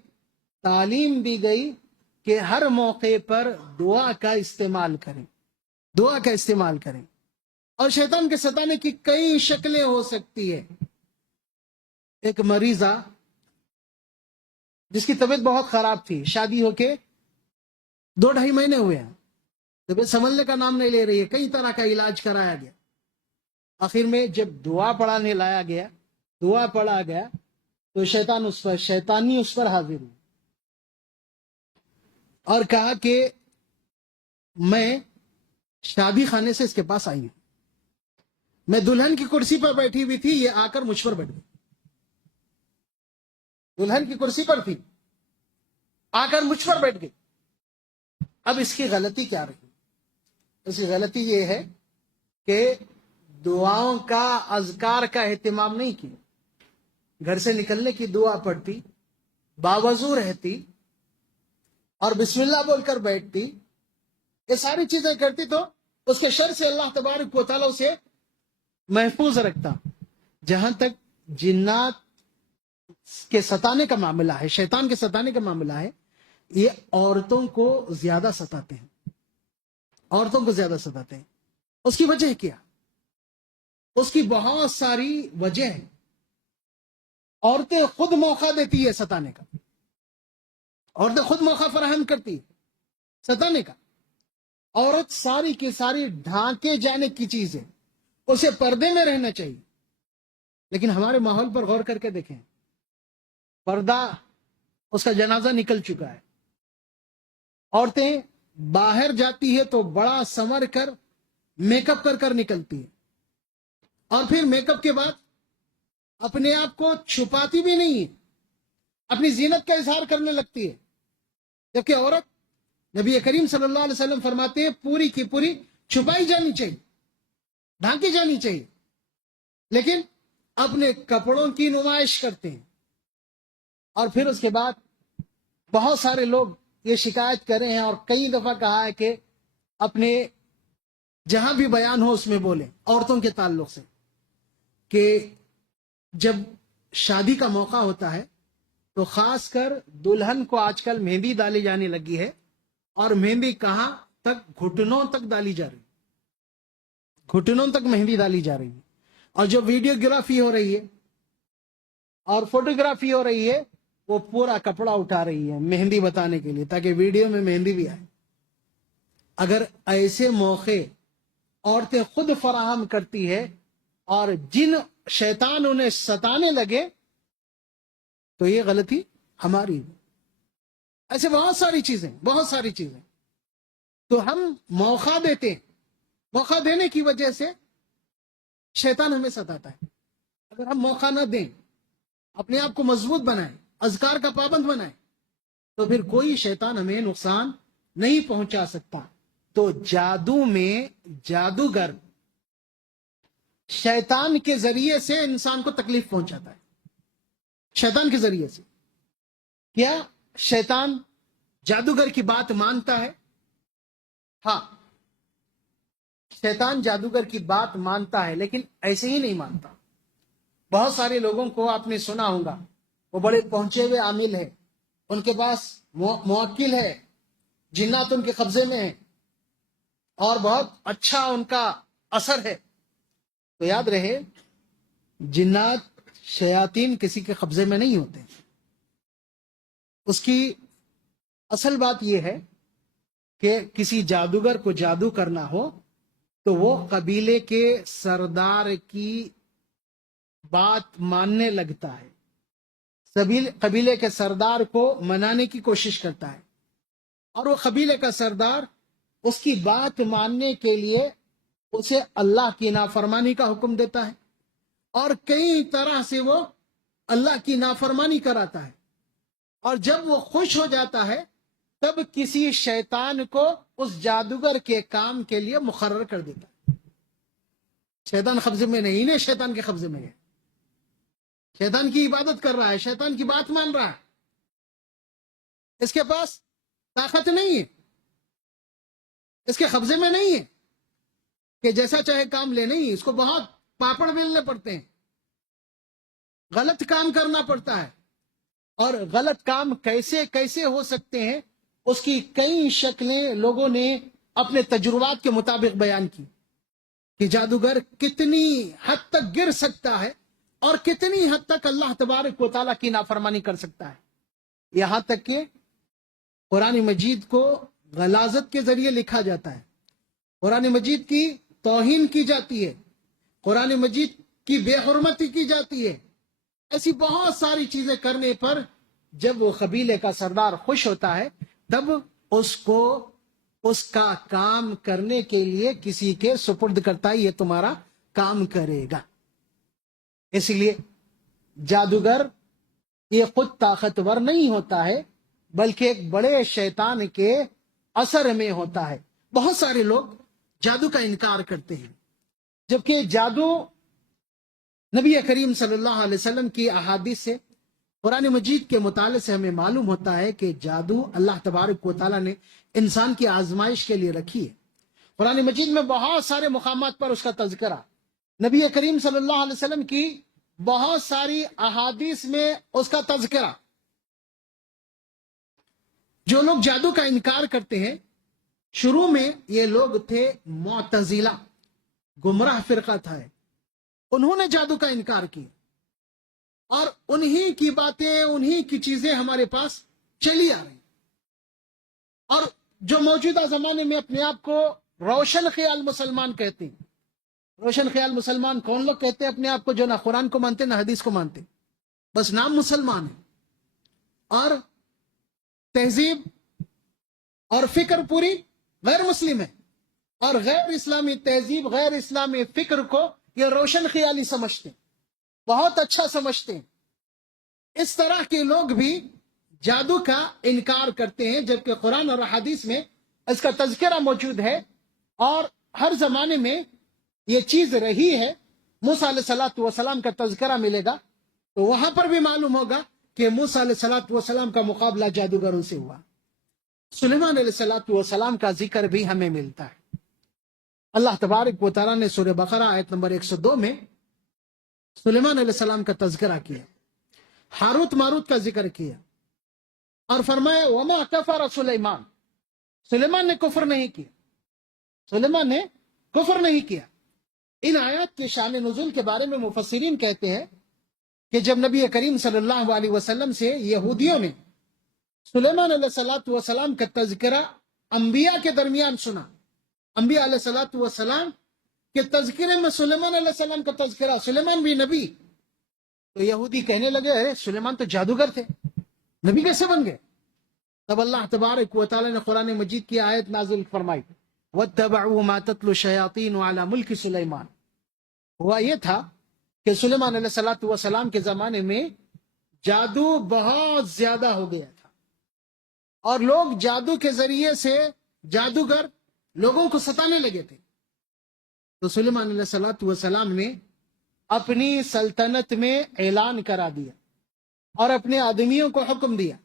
تعلیم دی گئی کہ ہر موقع پر دعا کا استعمال کریں. اور شیطان کے ستانے کی کئی شکلیں ہو سکتی ہے. ایک مریضہ جس کی طبیعت بہت خراب تھی، شادی ہو کے 2-2.5 مہینے ہوئے ہیں، طبیعت سنبھلنے کا نام نہیں لے رہی ہے، کئی طرح کا علاج کرایا گیا. آخر میں جب دعا پڑھا گیا تو شیطانی اس پر حاضر ہوئی اور کہا کہ میں شادی خانے سے اس کے پاس آئی ہوں، میں دلہن کی کرسی پر بیٹھی ہوئی تھی، یہ آ کر مجھ پر بیٹھ گئی. دلہن کی کرسی پر تھی، آ کر مجھ پر بیٹھ گئی. اب اس کی غلطی کیا رہی؟ اس کی غلطی یہ ہے کہ دعاؤں کا، اذکار کا اہتمام نہیں کیا. گھر سے نکلنے کی دعا پڑھتی، باوضو رہتی اور بسم اللہ بول کر بیٹھتی، یہ ساری چیزیں کرتی تو اس کے شر سے اللہ تبارک و تعالیٰ اسے محفوظ رکھتا. جہاں تک جنات کے ستانے کا معاملہ ہے، شیطان کے ستانے کا معاملہ ہے، یہ عورتوں کو زیادہ ستاتے ہیں. عورتوں کو زیادہ ستاتے ہیں. اس کی وجہ کیا؟ اس کی بہت ساری وجہ ہے. عورتیں خود موقع دیتی ہے ستانے کا، عورتیں خود موقع فراہم کرتی ہے ستانے کا. عورت ساری کی ساری ڈھانکے جانے کی چیز ہے، اسے پردے میں رہنا چاہیے. لیکن ہمارے ماحول پر غور کر کے دیکھیں، پردہ اس کا جنازہ نکل چکا ہے. عورتیں باہر جاتی ہے تو بڑا سنور کر میک اپ کر نکلتی ہے، اور پھر میک اپ کے بعد اپنے آپ کو چھپاتی بھی نہیں ہے، اپنی زینت کا اظہار کرنے لگتی ہے. جبکہ عورت، نبی کریم صلی اللہ علیہ وسلم فرماتے ہیں، پوری کی پوری چھپائی جانی چاہیے، ڈھانکی جانی چاہیے. لیکن اپنے کپڑوں کی نمائش کرتے ہیں. اور پھر اس کے بعد بہت سارے لوگ یہ شکایت کر رہے ہیں اور کئی دفعہ کہا ہے کہ اپنے جہاں بھی بیان ہو اس میں بولیں عورتوں کے تعلق سے، کہ جب شادی کا موقع ہوتا ہے تو خاص کر دلہن کو آج کل مہندی ڈالی جانے لگی ہے، اور مہندی کہاں تک؟ گھٹنوں تک ڈالی جا رہی، گھٹنوں تک مہندی ڈالی جا رہی ہے. اور جو ویڈیو گرافی ہو رہی ہے اور فوٹوگرافی ہو رہی ہے، وہ پورا کپڑا اٹھا رہی ہے مہندی بتانے کے لیے، تاکہ ویڈیو میں مہندی بھی آئے. اگر ایسے موقع عورتیں خود فراہم کرتی ہے اور جن شیطان انہیں ستانے لگے تو یہ غلطی ہماری. ایسے بہت ساری چیزیں تو ہم موقع دیتے ہیں، موقع دینے کی وجہ سے شیطان ہمیں ستاتا ہے. اگر ہم موقع نہ دیں، اپنے آپ کو مضبوط بنائیں، اذکار کا پابند بنائیں، تو پھر کوئی شیطان ہمیں نقصان نہیں پہنچا سکتا. تو جادو میں جادوگر شیطان کے ذریعے سے انسان کو تکلیف پہنچاتا ہے. شیطان کے ذریعے سے. کیا شیطان جادوگر کی بات مانتا ہے؟ ہاں، شیطان جادوگر کی بات مانتا ہے، لیکن ایسے ہی نہیں مانتا. بہت سارے لوگوں کو آپ نے سنا ہوگا، وہ بڑے پہنچے ہوئے عامل ہیں، ان کے پاس موکل ہے، جنات ان کے قبضے میں ہیں اور بہت اچھا ان کا اثر ہے. تو یاد رہے، جنات، شیاطین کسی کے قبضے میں نہیں ہوتے. اس کی اصل بات یہ ہے کہ کسی جادوگر کو جادو کرنا ہو تو وہ قبیلے کے سردار کی بات ماننے لگتا ہے، قبیلے کے سردار کو منانے کی کوشش کرتا ہے، اور وہ قبیلے کا سردار اس کی بات ماننے کے لیے اسے اللہ کی نافرمانی کا حکم دیتا ہے، اور کئی طرح سے وہ اللہ کی نافرمانی کراتا ہے. اور جب وہ خوش ہو جاتا ہے تب کسی شیطان کو اس جادوگر کے کام کے لیے مقرر کر دیتا ہے. شیطان قبضے میں نہیں ہے، شیطان کے قبضے میں ہے. شیطان کی عبادت کر رہا ہے، شیطان کی بات مان رہا ہے. اس کے پاس طاقت نہیں ہے، اس کے قبضے میں نہیں ہے کہ جیسا چاہے کام لے. نہیں، اس کو بہت پاپڑ بیلنے پڑتے ہیں، غلط کام کرنا پڑتا ہے. اور غلط کام کیسے کیسے ہو سکتے ہیں، اس کی کئی شکلیں لوگوں نے اپنے تجربات کے مطابق بیان کی، کہ جادوگر کتنی حد تک گر سکتا ہے اور کتنی حد تک اللہ تبارک و تعالیٰ کی نافرمانی کر سکتا ہے. یہاں تک کہ قرآن مجید کو غلاظت کے ذریعے لکھا جاتا ہے، قرآن مجید کی توہین کی جاتی ہے، قرآن مجید کی بے حرمتی کی جاتی ہے. ایسی بہت ساری چیزیں کرنے پر جب وہ قبیلے کا سردار خوش ہوتا ہے تب اس کو اس کا کام کرنے کے لیے کسی کے سپرد کرتا ہے، یہ تمہارا کام کرے گا. اس لیے جادوگر یہ خود طاقتور نہیں ہوتا ہے بلکہ ایک بڑے شیطان کے اثر میں ہوتا ہے. بہت سارے لوگ جادو کا انکار کرتے ہیں، جبکہ جادو نبی کریم صلی اللہ علیہ وسلم کی احادیث سے، قرآن مجید کے مطالعے سے ہمیں معلوم ہوتا ہے کہ جادو اللہ تبارک و تعالیٰ نے انسان کی آزمائش کے لیے رکھی ہے. قرآن مجید میں بہت سارے مقامات پر اس کا تذکرہ، نبی کریم صلی اللہ علیہ وسلم کی بہت ساری احادیث میں اس کا تذکرہ. جو لوگ جادو کا انکار کرتے ہیں، شروع میں یہ لوگ تھے معتزلہ، گمراہ فرقہ تھا. انہوں نے جادو کا انکار کیا اور انہی کی باتیں، انہی کی چیزیں ہمارے پاس چلی آ رہی. اور جو موجودہ زمانے میں اپنے آپ کو روشن خیال مسلمان کہتے ہیں. روشن خیال مسلمان کون لوگ کہتے ہیں اپنے آپ کو؟ جو نہ قرآن کو مانتے نہ حدیث کو مانتے، بس نام مسلمان ہے، اور تہذیب اور فکر پوری غیر مسلم ہے، اور غیر اسلامی تہذیب، غیر اسلامی فکر کو یہ روشن خیالی سمجھتے ہیں، بہت اچھا سمجھتے ہیں. اس طرح کے لوگ بھی جادو کا انکار کرتے ہیں، جبکہ قرآن اور حدیث میں اس کا تذکرہ موجود ہے اور ہر زمانے میں یہ چیز رہی ہے. موسیٰ علیہ السلام کا تذکرہ ملے گا تو وہاں پر بھی معلوم ہوگا کہ موسیٰ علیہ السلام کا مقابلہ جادوگروں سے ہوا. سلیمان علیہ السلام کا ذکر بھی ہمیں ملتا ہے. اللہ تبارک و تعالیٰ نے سورہ بقرہ آیت نمبر 102 میں سلیمان علیہ السلام کا تذکرہ کیا، ہاروت ماروت کا ذکر کیا اور فرمایا وما کفر سلیمان، سلیمان نے کفر نہیں کیا، سلیمان نے کفر نہیں کیا. ان آیات کے شان نزول کے بارے میں مفسرین کہتے ہیں کہ جب نبی کریم صلی اللہ علیہ وسلم سے یہودیوں نے سلیمان علیہ السلام کا تذکرہ انبیاء کے درمیان سنا، انبیاء علیہ السلام کے تذکرے میں سلیمان علیہ السلام کا تذکرہ، سلیمان بھی نبی، تو یہودی کہنے لگے ارے سلیمان تو جادوگر تھے، نبی کیسے بن گئے؟ تب اللہ تبارک و تعالی نے قرآن مجید کی آیت نازل فرمائی وَاتَّبَعُوا مَا تَتْلُو الشَّيَاطِينُ عَلَى مُلْكِ سُلَيْمَانَ. ہوا یہ تھا کہ سلیمان علیہ السلام کے زمانے میں جادو بہت زیادہ ہو گیا تھا اور لوگ جادو کے ذریعے سے، جادوگر لوگوں کو ستانے لگے تھے. تو سلیمان علیہ السلام نے اپنی سلطنت میں اعلان کرا دیا اور اپنے آدمیوں کو حکم دیا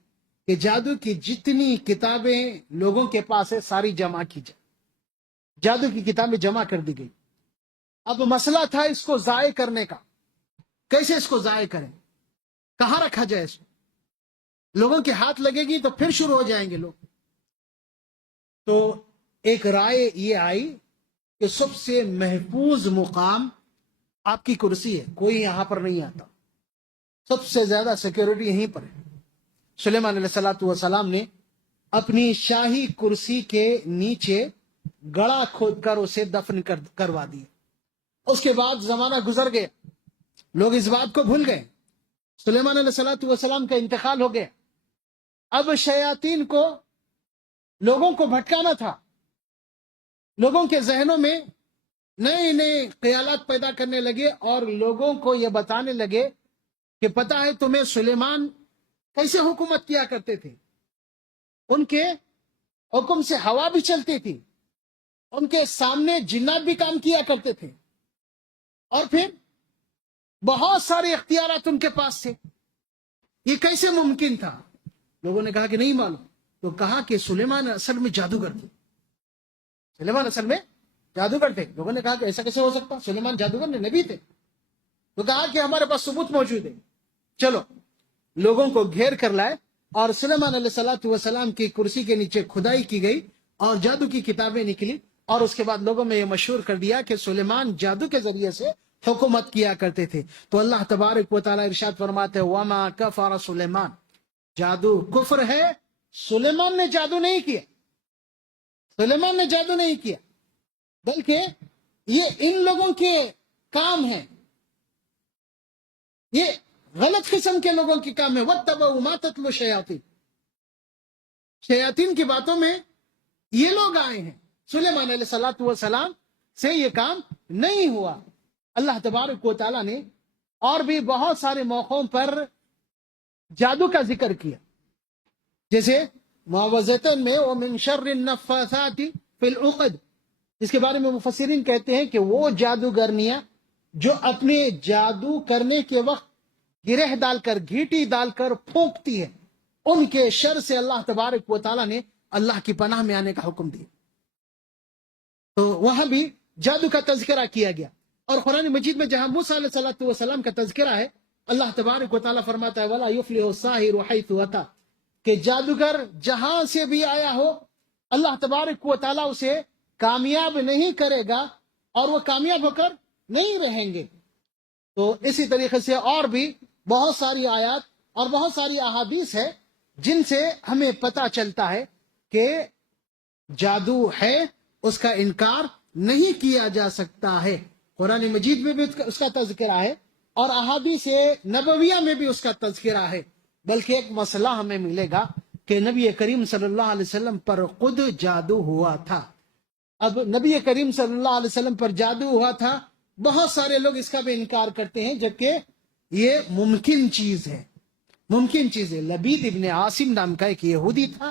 کہ جادو کی جتنی کتابیں لوگوں کے پاس ہے ساری جمع کی جائے. جادو کی کتابیں جمع کر دی گئی. اب مسئلہ تھا اس کو ضائع کرنے کا، کیسے اس کو ضائع کریں، کہاں رکھا جائے اس کو، لوگوں کے ہاتھ لگے گی تو پھر شروع ہو جائیں گے لوگ. تو ایک رائے یہ آئی کہ سب سے محفوظ مقام آپ کی کرسی ہے، کوئی یہاں پر نہیں آتا، سب سے زیادہ سیکیورٹی یہیں پر ہے. سلیمان علیہ السلام نے اپنی شاہی کرسی کے نیچے گڑا کھود کر اسے دفن کروا دیا. اس کے بعد زمانہ گزر گیا، لوگ اس بات کو بھول گئے، سلیمان علیہ السلام کا انتقال ہو گیا. اب شیاطین کو، لوگوں کو بھٹکانا تھا، لوگوں کے ذہنوں میں نئے نئے خیالات پیدا کرنے لگے اور لوگوں کو یہ بتانے لگے کہ پتہ ہے تمہیں سلیمان کیسے حکومت کیا کرتے تھے، ان کے حکم سے ہوا بھی چلتی تھی، ان کے سامنے جنات بھی کام کیا کرتے تھے، اور پھر بہت سارے اختیارات ان کے پاس تھے. یہ کیسے ممکن تھا؟ لوگوں نے کہا کہ نہیں معلوم. تو کہا کہ سلیمان اصل میں جادوگر تھے، سلیمان اصل میں جادوگر تھے. لوگوں نے کہا کہ ایسا کیسے ہو سکتا، سلیمان جادوگر نے، نبی تھے. تو کہا کہ ہمارے پاس ثبوت موجود ہے. چلو لوگوں کو گھیر کر لائے اور سلیمان علیہ السلام کی کرسی کے نیچے کھدائی کی گئی اور جادو کی کتابیں نکلی، اور اس کے بعد لوگوں میں یہ مشہور کر دیا کہ سلیمان جادو کے ذریعے سے حکومت کیا کرتے تھے. تو اللہ تبارک و تعالی ارشاد فرماتے ہیں وَمَا كَفَرَ سُلَيْمَانَ، جادو کفر ہے، سلیمان نے جادو نہیں کیا، سلیمان نے جادو نہیں کیا، بلکہ یہ ان لوگوں کے کام ہے، یہ غلط قسم کے لوگوں کی کام ہے. وَاتَّبَعُوا مَا تَتْلُو الشَّيَاطِينُ، شیاطین کی باتوں میں یہ لوگ آئے ہیں، سلیمان علیہ السلام سے یہ کام نہیں ہوا. اللہ تبارک و تعالیٰ نے اور بھی بہت سارے موقعوں پر جادو کا ذکر کیا، جیسے معوذتن میں وَمِن شَرِّ النَّفَّاثَاتِ فِي الْعُقَدِ، جس کے بارے میں مفسرین کہتے ہیں کہ وہ جادوگرنیاں جو اپنے جادو کرنے کے وقت گرہ ڈال کر، گھیٹی ڈال کر پھونکتی ہے، ان کے شر سے اللہ تبارک و تعالیٰ نے اللہ کی پناہ میں آنے کا حکم دیا۔ تو وہاں بھی جادو کا تذکرہ کیا گیا۔ اور قرآن مجید میں جہاں موسیٰ علیہ السلام کا تذکرہ ہے، اللہ تبارک و تعالیٰ فرماتا ہے وَلَا يُفْلِحُ السَّاحِرُ حَيْثُ أَتَىٰ، کہ جادوگر جہاں سے بھی آیا ہو اللہ تبارک و تعالیٰ اسے کامیاب نہیں کرے گا اور وہ کامیاب ہو کر نہیں رہیں گے۔ تو اسی طریقے سے اور بھی بہت ساری آیات اور بہت ساری احادیث ہے جن سے ہمیں پتہ چلتا ہے کہ جادو ہے، اس کا انکار نہیں کیا جا سکتا ہے۔ قرآن مجید میں بھی اس کا تذکرہ ہے اور احادیث نبویہ میں بھی اس کا تذکرہ ہے۔ بلکہ ایک مسئلہ ہمیں ملے گا کہ نبی کریم صلی اللہ علیہ وسلم پر خود جادو ہوا تھا۔ اب نبی کریم صلی اللہ علیہ وسلم پر جادو ہوا تھا، بہت سارے لوگ اس کا بھی انکار کرتے ہیں، جبکہ یہ ممکن چیز ہے، ممکن چیز ہے۔ لبید ابن عاصم نام کا ایک یہودی تھا،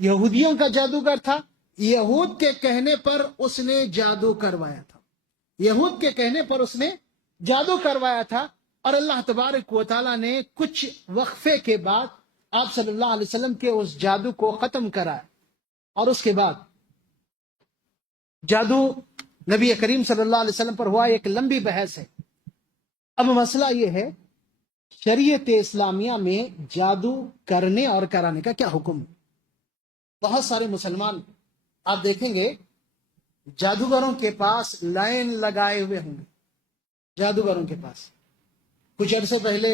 یہودیوں کا جادوگر تھا، یہود کے کہنے پر اس نے جادو کروایا تھا، یہود کے کہنے پر اس نے جادو کروایا تھا، اور اللہ تبارک و تعالیٰ نے کچھ وقفے کے بعد آپ صلی اللہ علیہ وسلم کے اس جادو کو ختم کرایا، اور اس کے بعد جادو نبی کریم صلی اللہ علیہ وسلم پر ہوا۔ ایک لمبی بحث ہے۔ اب مسئلہ یہ ہے شریعت اسلامیہ میں جادو کرنے اور کرانے کا کیا حکم ہے؟ بہت سارے مسلمان آپ دیکھیں گے جادوگروں کے پاس لائن لگائے ہوئے ہوں گے، جادوگروں کے پاس۔ کچھ عرصے پہلے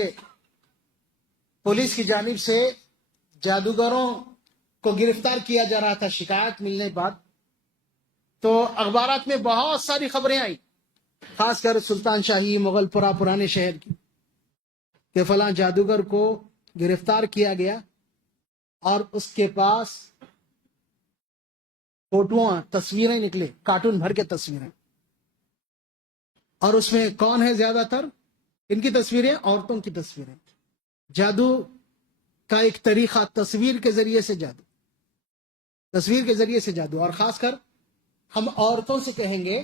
پولیس کی جانب سے جادوگروں کو گرفتار کیا جا رہا تھا، شکایت ملنے کے بعد تو اخبارات میں بہت ساری خبریں آئیں، خاص کر سلطان شاہی، مغل پورہ، پرانے شہر کی، کہ فلاں جادوگر کو گرفتار کیا گیا اور اس کے پاس فوٹوਆਂ، تصویریں نکلے، کارٹون بھر کے تصویریں، اور اس میں کون ہے زیادہ تر؟ ان کی تصویریں عورتوں کی تصویریں۔ جادو کا ایک طریقہ تصویر کے ذریعے سے جادو، تصویر کے ذریعے سے جادو۔ اور خاص کر ہم عورتوں سے کہیں گے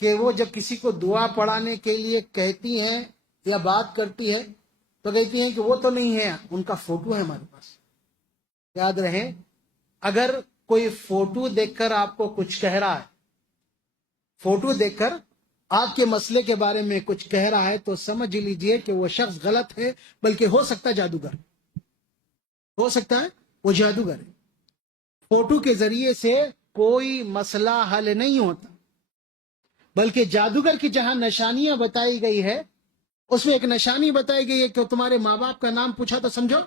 کہ وہ جب کسی کو دعا پڑھانے کے لیے کہتی ہیں یا بات کرتی ہے تو کہتی ہیں کہ وہ تو نہیں ہے، ان کا فوٹو ہے ہمارے پاس۔ یاد رہے، اگر کوئی فوٹو دیکھ کر آپ کو کچھ کہہ رہا ہے، فوٹو دیکھ کر آپ کے مسئلے کے بارے میں کچھ کہہ رہا ہے، تو سمجھ لیجئے کہ وہ شخص غلط ہے، بلکہ ہو سکتا ہے جادوگر، ہو سکتا ہے وہ جادوگر ہے۔ فوٹو کے ذریعے سے کوئی مسئلہ حل نہیں ہوتا، بلکہ جادوگر کی جہاں نشانیاں بتائی گئی ہے، اس میں ایک نشانی بتائی گئی ہے کہ تمہارے ماں باپ کا نام پوچھا تو سمجھو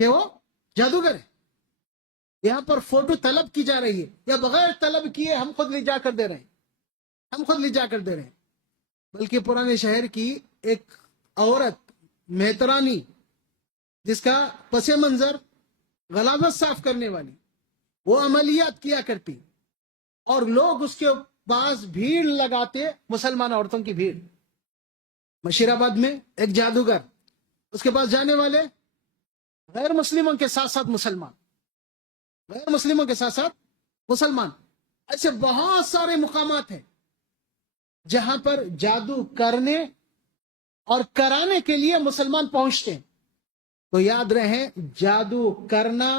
کہ وہ جادوگر ہے۔ یہاں پر فوٹو طلب کی جا رہی ہے، یا بغیر طلب کیے ہم خود لے جا کر دے رہے ہیں، ہم خود لے جا کر دے رہے ہیں۔ بلکہ پرانے شہر کی ایک عورت مہترانی، جس کا پس منظر غلاظت صاف کرنے والی، وہ عملیات کیا کرتی، اور لوگ اس کے پاس بھیڑ لگاتے، مسلمان عورتوں کی بھیڑ۔ مشیر آباد میں ایک جادوگر، اس کے پاس جانے والے غیر مسلموں کے ساتھ ساتھ مسلمان، غیر مسلموں کے ساتھ ساتھ مسلمان۔ ایسے بہت سارے مقامات ہیں جہاں پر جادو کرنے اور کرانے کے لیے مسلمان پہنچتے ہیں۔ تو یاد رہے، جادو کرنا،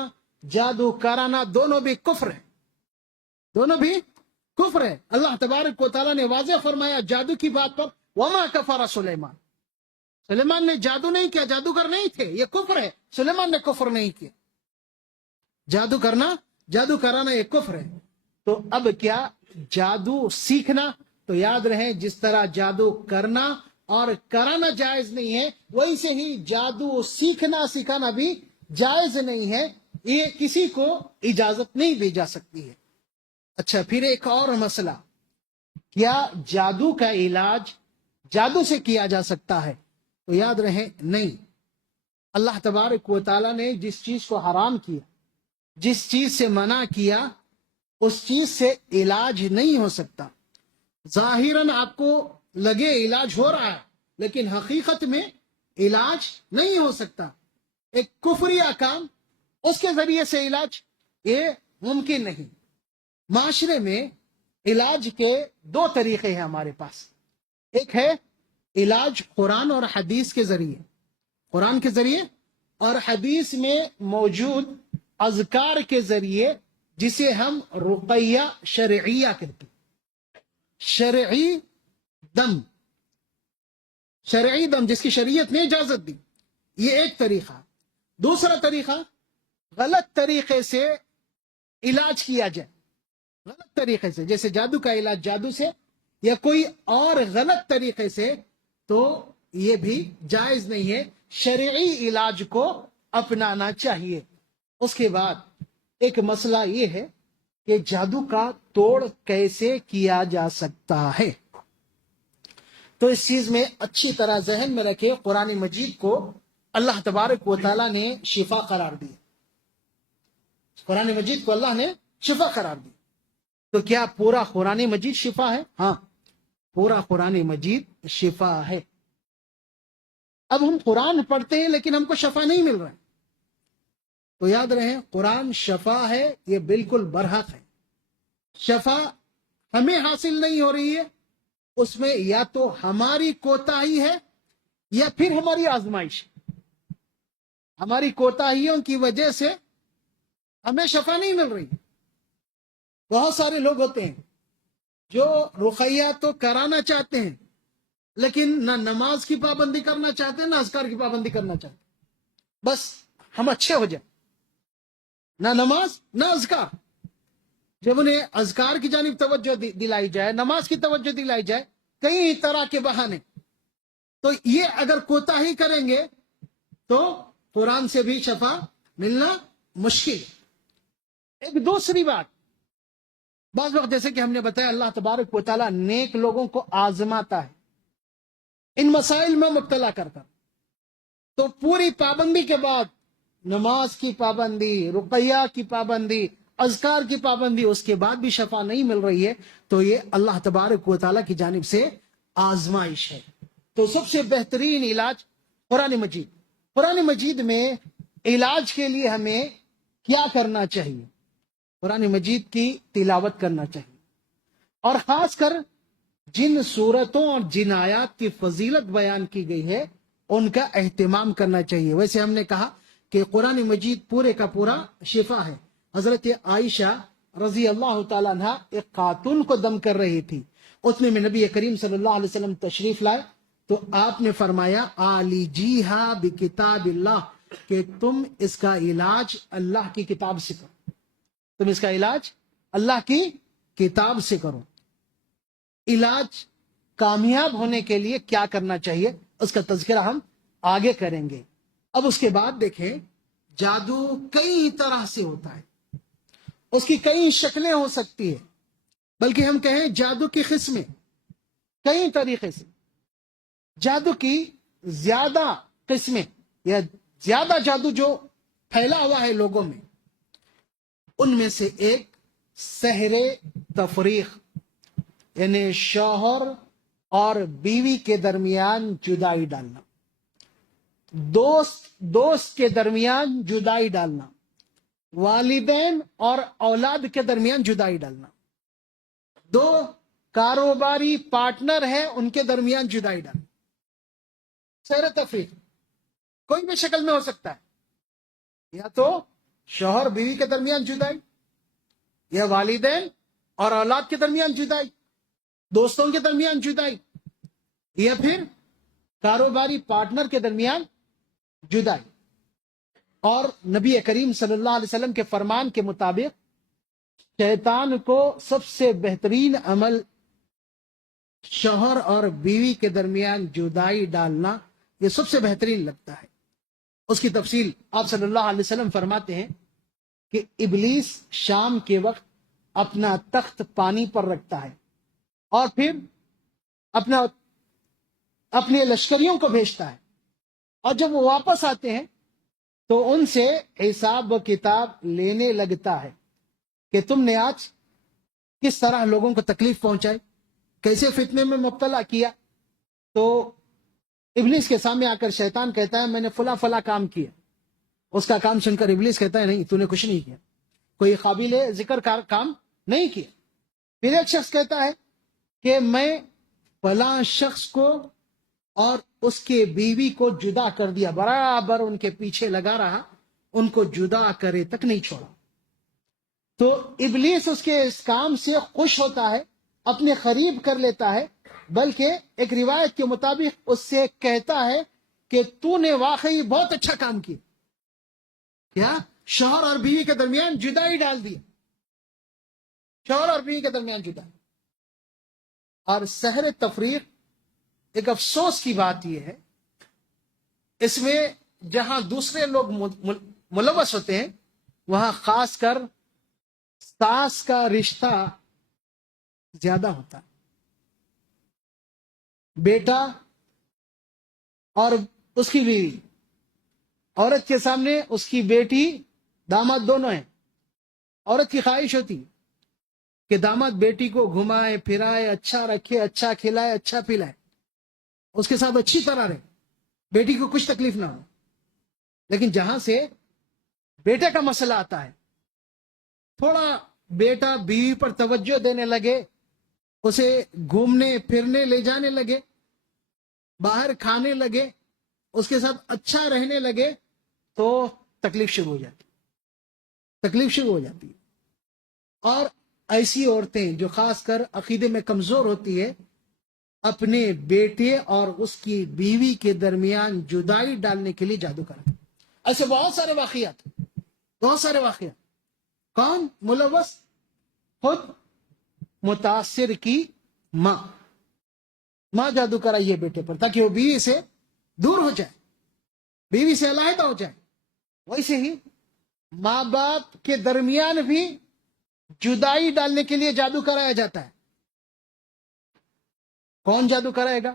جادو کرانا دونوں بھی کفر ہے، دونوں بھی کفر ہے۔ اللہ تبارک و تعالیٰ نے واضح فرمایا جادو کی بات پر، وما کفر سلیمان، سلیمان نے جادو نہیں کیا، جادوگر نہیں تھے، یہ کفر ہے۔ سلیمان نے کفر نہیں کیا، جادو کرنا، جادو کرانا یہ کفر ہے۔ تو اب کیا جادو سیکھنا؟ تو یاد رہے، جس طرح جادو کرنا اور کرانا جائز نہیں ہے، ویسے ہی جادو سیکھنا سکھانا بھی جائز نہیں ہے، یہ کسی کو اجازت نہیں دی جا سکتی ہے۔ اچھا، پھر ایک اور مسئلہ، کیا جادو کا علاج جادو سے کیا جا سکتا ہے؟ تو یاد رہے، نہیں۔ اللہ تبارک و تعالیٰ نے جس چیز کو حرام کیا، جس چیز سے منع کیا، اس چیز سے علاج نہیں ہو سکتا۔ ظاہراً آپ کو لگے علاج ہو رہا ہے، لیکن حقیقت میں علاج نہیں ہو سکتا. ایک کفری کام، اس کے ذریعے سے علاج یہ ممکن نہیں. معاشرے میں علاج کے دو طریقے ہیں ہمارے پاس. ایک ہے علاج قرآن اور حدیث کے ذریعے، قرآن کے ذریعے اور حدیث میں موجود اذکار کے ذریعے، جسے ہم رقیہ شرعیہ کہتے ہیں. شرعی دم، شرعی دم جس کی شریعت نے اجازت دی، یہ ایک طریقہ. دوسرا طریقہ غلط طریقے سے علاج کیا جائے، غلط طریقے سے، جیسے جادو کا علاج جادو سے یا کوئی اور غلط طریقے سے، تو یہ بھی جائز نہیں ہے. شرعی علاج کو اپنانا چاہیے. اس کے بعد ایک مسئلہ یہ ہے کہ جادو کا توڑ کیسے کیا جا سکتا ہے. تو اس چیز میں اچھی طرح ذہن میں رکھے، قرآن مجید کو اللہ تبارک و تعالیٰ نے شفا قرار دی. قرآن مجید کو اللہ نے شفا قرار دی. تو کیا پورا قرآن مجید شفا ہے؟ ہاں، پورا قرآن مجید شفا ہے. اب ہم قرآن پڑھتے ہیں لیکن ہم کو شفا نہیں مل رہا ہے، تو یاد رہے قرآن شفا ہے، یہ بالکل برحق ہے. شفا ہمیں حاصل نہیں ہو رہی ہے، اس میں یا تو ہماری کوتاہی ہے یا پھر ہماری آزمائش. ہماری کوتاہیوں کی وجہ سے ہمیں شفا نہیں مل رہی. بہت سارے لوگ ہوتے ہیں جو رقیہ تو کرانا چاہتے ہیں، لیکن نہ نماز کی پابندی کرنا چاہتے ہیں، نہ اذکار کی پابندی کرنا چاہتے ہیں. بس ہم اچھے ہو جائیں، نہ نماز نہ اذکار. جب انہیں اذکار کی جانب توجہ دلائی جائے، نماز کی توجہ دلائی جائے، کئی طرح کے بہانے، تو یہ اگر کوتاہی کریں گے تو قرآن سے بھی شفا ملنا مشکل. ایک دوسری بات، بعض وقت جیسے کہ ہم نے بتایا اللہ تبارک و تعالیٰ نیک لوگوں کو آزماتا ہے ان مسائل میں مبتلا کر کر. تو پوری پابندی کے بعد نماز کی پابندی، رقیہ کی پابندی، اذکار کی پابندی، اس کے بعد بھی شفا نہیں مل رہی ہے، تو یہ اللہ تبارک و تعالیٰ کی جانب سے آزمائش ہے. تو سب سے بہترین علاج قرآن مجید. قرآن مجید میں علاج کے لیے ہمیں کیا کرنا چاہیے؟ قرآن مجید کی تلاوت کرنا چاہیے، اور خاص کر جن صورتوں اور جن آیات کی فضیلت بیان کی گئی ہے ان کا اہتمام کرنا چاہیے. ویسے ہم نے کہا کہ قرآن مجید پورے کا پورا شفا ہے. حضرت عائشہ رضی اللہ تعالیٰ عنہ ایک خاتون کو دم کر رہی تھی، اتنے میں نبی کریم صلی اللہ علیہ وسلم تشریف لائے تو آپ نے فرمایا عالجیہا بکتاب اللہ، کہ تم اس کا علاج اللہ کی کتاب سے کرو. تم اس کا علاج اللہ کی کتاب سے کرو. علاج کامیاب ہونے کے لیے کیا کرنا چاہیے اس کا تذکرہ ہم آگے کریں گے. اب اس کے بعد دیکھیں، جادو کئی طرح سے ہوتا ہے، اس کی کئی شکلیں ہو سکتی ہیں، بلکہ ہم کہیں جادو کی قسمیں کئی طریقے سے. جادو کی زیادہ قسمیں یا زیادہ جادو جو پھیلا ہوا ہے لوگوں میں، ان میں سے ایک سحر تفریق، یعنی شوہر اور بیوی کے درمیان جدائی ڈالنا، دوست کے درمیان جدائی ڈالنا، والدین اور اولاد کے درمیان جدائی ڈالنا، دو کاروباری پارٹنر ہیں ان کے درمیان جدائی ڈالنا. سحر تفریق کوئی بھی شکل میں ہو سکتا ہے، یا تو شوہر بیوی کے درمیان جدائی، یا والدین اور اولاد کے درمیان جدائی، دوستوں کے درمیان جدائی، یا پھر کاروباری پارٹنر کے درمیان جدائی. اور نبی کریم صلی اللہ علیہ وسلم کے فرمان کے مطابق شیطان کو سب سے بہترین عمل شوہر اور بیوی کے درمیان جدائی ڈالنا، یہ سب سے بہترین لگتا ہے. اس کی تفصیل آپ صلی اللہ علیہ وسلم فرماتے ہیں کہ ابلیس شام کے وقت اپنا تخت پانی پر رکھتا ہے اور پھر اپنے لشکریوں کو بھیجتا ہے، اور جب وہ واپس آتے ہیں تو ان سے حساب و کتاب لینے لگتا ہے کہ تم نے آج کس طرح لوگوں کو تکلیف پہنچائی، کیسے فتنے میں مبتلا کیا. تو ابلیس کے سامنے آ کر شیطان کہتا ہے میں نے فلاں فلاں کام کیا. اس کا کام سن کر ابلیس کہتا ہے نہیں تو نے کچھ نہیں کیا, کوئی قابل ذکر کام نہیں کیا. پھر ایک شخص کہتا ہے کہ میں فلاں شخص کو اور اس کے بیوی کو جدا کر دیا, برابر ان کے پیچھے لگا رہا, ان کو جدا کرے تک نہیں چھوڑا. تو ابلیس اس کے اس کام سے خوش ہوتا ہے, اپنے قریب کر لیتا ہے, بلکہ ایک روایت کے مطابق اس سے کہتا ہے کہ تو نے واقعی بہت اچھا کام کیا. کیا؟ شوہر اور بیوی کے درمیان جدائی ڈال دی, شوہر اور بیوی کے درمیان جدائی. اور سحر تفریق ایک افسوس کی بات یہ ہے, اس میں جہاں دوسرے لوگ ملوث ہوتے ہیں وہاں خاص کر ساس کا رشتہ زیادہ ہوتا ہے. بیٹا اور اس کی بیوی, عورت کے سامنے اس کی بیٹی داماد دونوں ہیں. عورت کی خواہش ہوتی کہ داماد بیٹی کو گھمائے پھرائے, اچھا رکھے, اچھا کھلائے, اچھا پلائے, اس کے ساتھ اچھی طرح رہے, بیٹی کو کچھ تکلیف نہ ہو. لیکن جہاں سے بیٹے کا مسئلہ آتا ہے, تھوڑا بیٹا بیوی پر توجہ دینے لگے, اسے گھومنے پھرنے لے جانے لگے, باہر کھانے لگے, اس کے ساتھ اچھا رہنے لگے, تو تکلیف شروع ہو جاتی, تکلیف شروع ہو جاتی. اور ایسی عورتیں جو خاص کر عقیدے میں کمزور ہوتی ہے, اپنے بیٹے اور اس کی بیوی کے درمیان جدائی ڈالنے کے لیے جادو کرتے. ایسے بہت سارے واقعات, بہت سارے واقعات. کون ملوث؟ خود متاثر کی ماں. ماں جادو کرائی ہے بیٹے پر تاکہ وہ بیوی سے دور ہو جائے, بیوی سے علیحدہ ہو جائے. ویسے ہی ماں باپ کے درمیان بھی جدائی ڈالنے کے لیے جادو کرایا جاتا ہے. کون جادو کرائے گا؟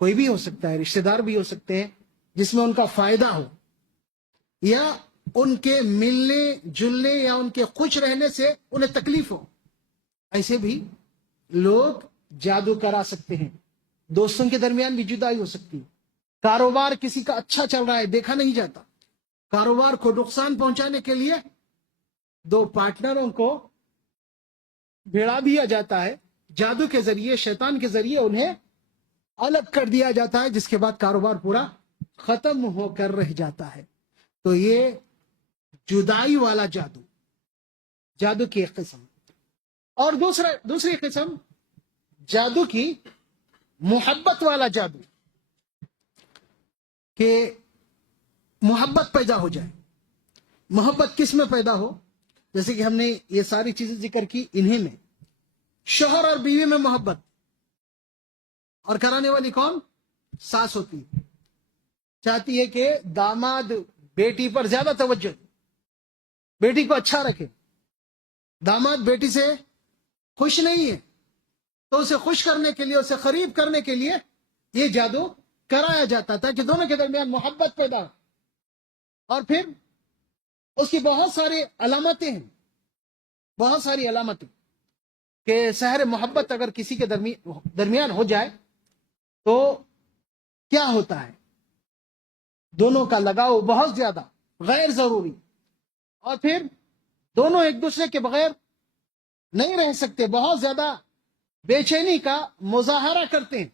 کوئی بھی ہو سکتا ہے, رشتہ دار بھی ہو سکتے ہیں جس میں ان کا فائدہ ہو, یا ان کے ملنے جلنے یا ان کے خوش رہنے سے انہیں تکلیف ہو. ایسے بھی لوگ جادو کرا سکتے ہیں. دوستوں کے درمیان بھی جدائی ہو سکتی ہے. کاروبار کسی کا اچھا چل رہا ہے, دیکھا نہیں جاتا, کاروبار کو نقصان پہنچانے کے لیے دو پارٹنروں کو بھیڑا دیا جاتا ہے, جادو کے ذریعے, شیطان کے ذریعے انہیں الگ کر دیا جاتا ہے, جس کے بعد کاروبار پورا ختم ہو کر رہ جاتا ہے. تو یہ جدائی والا جادو, جادو کی ایک قسم. اور دوسری قسم جادو کی محبت والا جادو, کہ محبت پیدا ہو جائے. محبت کس میں پیدا ہو؟ جیسے کہ ہم نے یہ ساری چیزیں ذکر کی, انہیں میں شوہر اور بیوی میں محبت, اور کرانے والی کون؟ ساس ہوتی ہے. چاہتی ہے کہ داماد بیٹی پر زیادہ توجہ دے, بیٹی کو اچھا رکھے. داماد بیٹی سے خوش نہیں ہے تو اسے خوش کرنے کے لیے, اسے قریب کرنے کے لیے یہ جادو کرایا جاتا تھا کہ دونوں کے درمیان محبت پیدا ہو. اور پھر اس کی بہت ساری علامتیں ہیں, بہت ساری علامتیں, کہ سحر محبت اگر کسی کے درمیان ہو جائے تو کیا ہوتا ہے. دونوں کا لگاؤ بہت زیادہ غیر ضروری, اور پھر دونوں ایک دوسرے کے بغیر نہیں رہ سکتے, بہت زیادہ بے چینی کا مظاہرہ کرتے ہیں,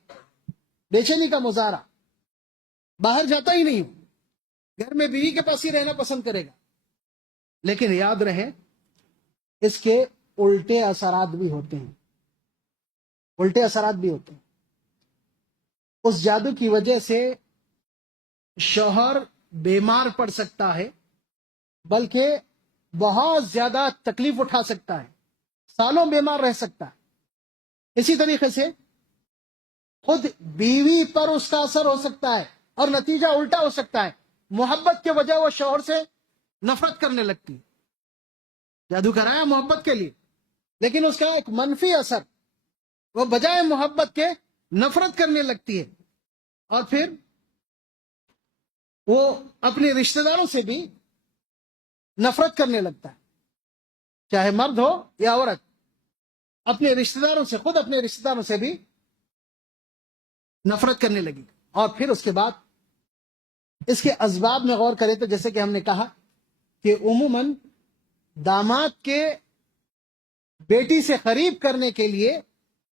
بے چینی کا مظاہرہ. باہر جاتا ہی نہیں ہوں, گھر میں بیوی کے پاس ہی رہنا پسند کرے گا. لیکن یاد رہے اس کے الٹے اثرات بھی ہوتے ہیں, الٹے اثرات بھی ہوتے ہیں. اس جادو کی وجہ سے شوہر بیمار پڑ سکتا ہے, بلکہ بہت زیادہ تکلیف اٹھا سکتا ہے, سالوں بیمار رہ سکتا ہے. اسی طریقے سے خود بیوی پر اس کا اثر ہو سکتا ہے, اور نتیجہ الٹا ہو سکتا ہے. محبت کے وجہ وہ شوہر سے نفرت کرنے لگتی. جادو کرایا محبت کے لیے, لیکن اس کا ایک منفی اثر, وہ بجائے محبت کے نفرت کرنے لگتی ہے. اور پھر وہ اپنے رشتہ داروں سے بھی نفرت کرنے لگتا ہے, چاہے مرد ہو یا عورت. اپنے رشتہ داروں سے، خود اپنے رشتہ داروں سے بھی نفرت کرنے لگی. اور پھر اس کے بعد اس کے اسباب میں غور کریں تو جیسے کہ ہم نے کہا کہ عموماً داماد کے بیٹی سے قریب کرنے کے لیے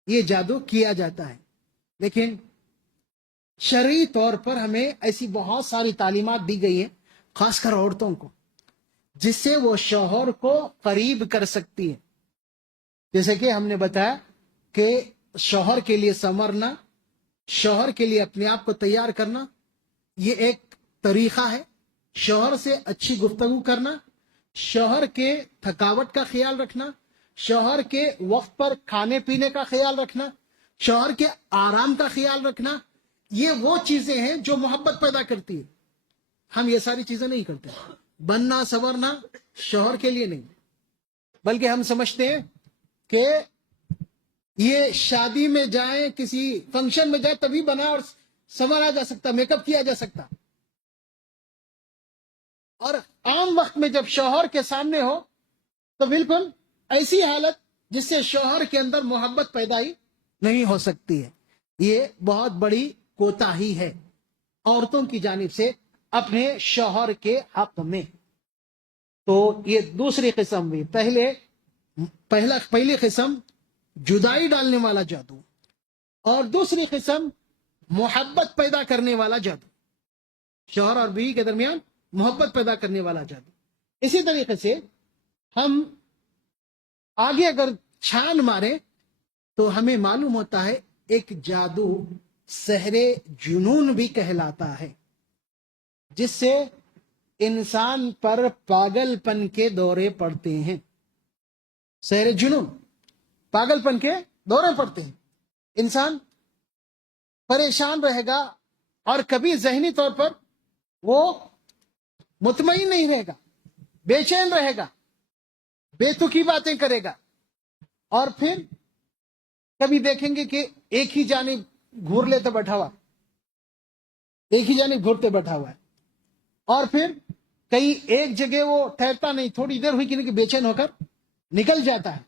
یہ جادو کیا جاتا ہے، لیکن شرعی طور پر ہمیں ایسی بہت ساری تعلیمات دی گئی ہیں، خاص کر عورتوں کو، جس سے وہ شوہر کو قریب کر سکتی ہے. جیسے کہ ہم نے بتایا کہ شوہر کے لیے سنورنا، شوہر کے لیے اپنے آپ کو تیار کرنا، یہ ایک طریقہ ہے. شوہر سے اچھی گفتگو کرنا، شوہر کے تھکاوٹ کا خیال رکھنا، شوہر کے وقت پر کھانے پینے کا خیال رکھنا، شوہر کے آرام کا خیال رکھنا، یہ وہ چیزیں ہیں جو محبت پیدا کرتی ہے. ہم یہ ساری چیزیں نہیں کرتے. بننا سنورنا شوہر کے لیے نہیں، بلکہ ہم سمجھتے ہیں کہ یہ شادی میں جائیں، کسی فنکشن میں جائے تبھی بنا اور سنورا جا سکتا، میک اپ کیا جا سکتا. اور عام وقت میں جب شوہر کے سامنے ہو تو بالکل ایسی حالت جس سے شوہر کے اندر محبت پیدا ہی نہیں ہو سکتی ہے. یہ بہت بڑی کوتاہی ہے عورتوں کی جانب سے اپنے شوہر کے حق میں. تو یہ دوسری قسم ہوئی. پہلی قسم جدائی ڈالنے والا جادو، اور دوسری قسم محبت پیدا کرنے والا جادو، شوہر اور بیوی کے درمیان محبت پیدا کرنے والا جادو. اسی طریقے سے ہم آگے اگر چھان مارے تو ہمیں معلوم ہوتا ہے ایک جادو سحر جنون بھی کہلاتا ہے، جس سے انسان پر پاگل پن کے دورے پڑتے ہیں. سحر جنون، پاگل پن کے دورے پڑتے ہیں. انسان پریشان رہے گا اور کبھی ذہنی طور پر وہ مطمئن نہیں رہے گا، بے چین رہے گا، بے تکی باتیں کرے گا، اور پھر کبھی دیکھیں گے کہ ایک ہی جانب گھور لیتے بیٹھا ہوا، ایک ہی جانب گھورتے بیٹھا ہوا ہے، اور پھر کہیں ایک جگہ وہ ٹھہرتا نہیں، تھوڑی دیر ہوئی کہ بے چین ہو کر نکل جاتا ہے،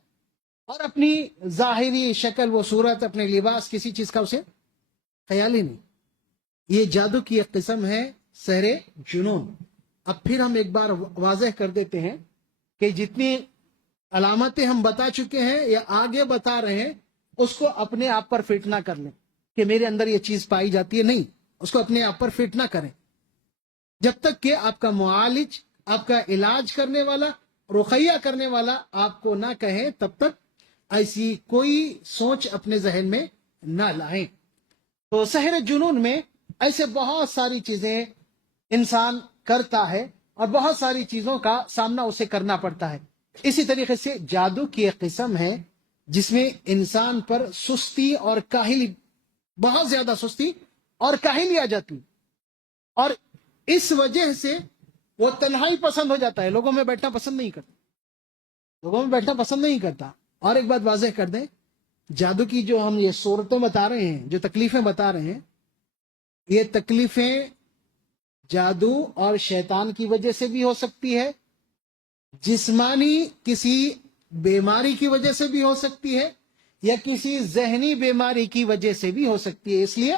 اور اپنی ظاہری شکل، وہ صورت، اپنے لباس، کسی چیز کا اسے خیال ہی نہیں. یہ جادو کی ایک قسم ہے سحر جنون. اب پھر ہم ایک بار واضح کر دیتے ہیں کہ جتنی علامتیں ہم بتا چکے ہیں یا آگے بتا رہے ہیں، اس کو اپنے آپ پر فٹ نہ کر لیں کہ میرے اندر یہ چیز پائی جاتی ہے. نہیں، اس کو اپنے آپ پر فٹ نہ کریں جب تک کہ آپ کا معالج، آپ کا علاج کرنے والا، رقیہ کرنے والا آپ کو نہ کہے، تب تک ایسی کوئی سوچ اپنے ذہن میں نہ لائیں. تو سحر جنون میں ایسے بہت ساری چیزیں انسان کرتا ہے اور بہت ساری چیزوں کا سامنا اسے کرنا پڑتا ہے. اسی طریقے سے جادو کی ایک قسم ہے جس میں انسان پر سستی اور کاہلی، بہت زیادہ سستی اور کاہلی آ جاتی، اور اس وجہ سے وہ تنہائی پسند ہو جاتا ہے، لوگوں میں بیٹھنا پسند نہیں کرتا، لوگوں میں بیٹھنا پسند نہیں کرتا. اور ایک بات واضح کر دیں، جادو کی جو ہم یہ صورتیں بتا رہے ہیں، جو تکلیفیں بتا رہے ہیں، یہ تکلیفیں جادو اور شیطان کی وجہ سے بھی ہو سکتی ہے، جسمانی کسی بیماری کی وجہ سے بھی ہو سکتی ہے، یا کسی ذہنی بیماری کی وجہ سے بھی ہو سکتی ہے. اس لیے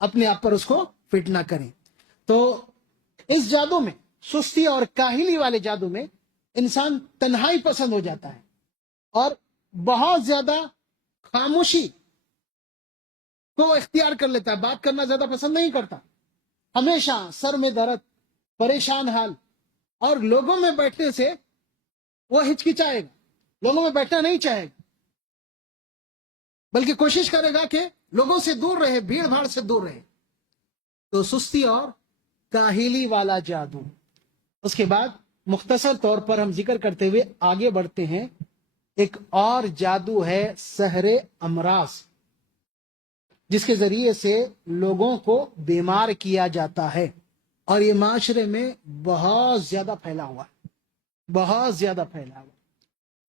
اپنے آپ پر اس کو فٹ نہ کریں. تو اس جادو میں، سستی اور کاہلی والے جادو میں، انسان تنہائی پسند ہو جاتا ہے اور بہت زیادہ خاموشی کو اختیار کر لیتا ہے، بات کرنا زیادہ پسند نہیں کرتا، ہمیشہ سر میں درد، پریشان حال، اور لوگوں میں بیٹھنے سے وہ ہچکچائے گا، لوگوں میں بیٹھنا نہیں چاہے گا، بلکہ کوشش کرے گا کہ لوگوں سے دور رہے، بھیڑ بھاڑ سے دور رہے. تو سستی اور کاہلی والا جادو. اس کے بعد مختصر طور پر ہم ذکر کرتے ہوئے آگے بڑھتے ہیں. ایک اور جادو ہے سحر امراض، جس کے ذریعے سے لوگوں کو بیمار کیا جاتا ہے، اور یہ معاشرے میں بہت زیادہ پھیلا ہوا ہے، بہت زیادہ پھیلا ہوا.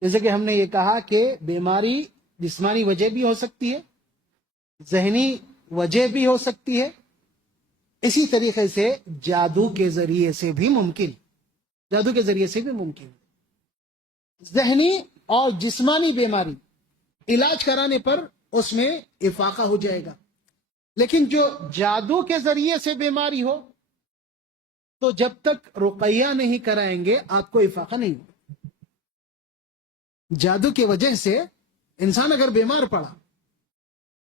جیسے کہ ہم نے یہ کہا کہ بیماری جسمانی وجہ بھی ہو سکتی ہے، ذہنی وجہ بھی ہو سکتی ہے، اسی طریقے سے جادو کے ذریعے سے بھی ممکن، جادو کے ذریعے سے بھی ممکن. ذہنی اور جسمانی بیماری علاج کرانے پر اس میں افاقہ ہو جائے گا. لیکن جو جادو کے ذریعے سے بیماری ہو تو جب تک رقیہ نہیں کرائیں گے آپ کو افاقہ نہیں ہوگا. جادو کی وجہ سے انسان اگر بیمار پڑا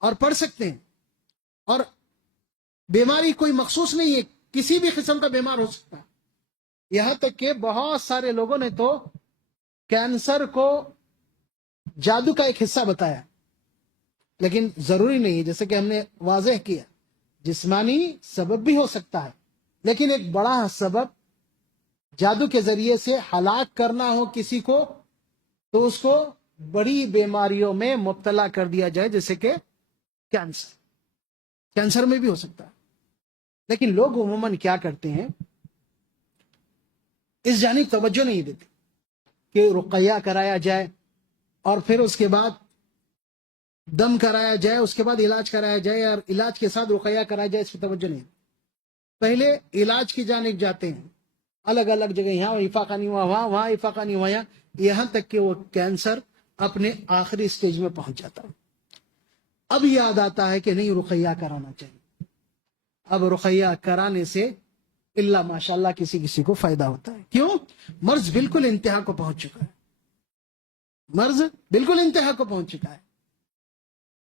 اور پڑھ سکتے ہیں، اور بیماری کوئی مخصوص نہیں ہے، کسی بھی قسم کا بیمار ہو سکتا ہے. یہاں تک کہ بہت سارے لوگوں نے تو کینسر کو جادو کا ایک حصہ بتایا، لیکن ضروری نہیں ہے. جیسے کہ ہم نے واضح کیا، جسمانی سبب بھی ہو سکتا ہے، لیکن ایک بڑا سبب جادو کے ذریعے سے ہلاک کرنا ہو کسی کو تو اس کو بڑی بیماریوں میں مبتلا کر دیا جائے، جیسے کہ کینسر میں بھی ہو سکتا ہے. لیکن لوگ عموماً کیا کرتے ہیں، اس جانب توجہ نہیں دیتے کہ رقیہ کرایا جائے اور پھر اس کے بعد دم کرایا جائے، اس کے بعد علاج کرایا جائے، اور علاج کے ساتھ رقیہ کرایا جائے، اس پہ توجہ نہیں. پہلے علاج کی جانب جاتے ہیں، الگ الگ جگہ، یہاں افاقہ نہیں ہوا، وہاں افاقہ نہیں ہوا، یہاں تک کہ وہ کینسر اپنے آخری سٹیج میں پہنچ جاتا ہے. اب یاد آتا ہے کہ نہیں، رقیہ کرانا چاہیے. اب رقیہ کرانے سے اللہ ماشاءاللہ کسی کو فائدہ ہوتا ہے. کیوں؟ مرض بالکل انتہا کو پہنچ چکا ہے. مرض بالکل انتہا کو پہنچ چکا ہے.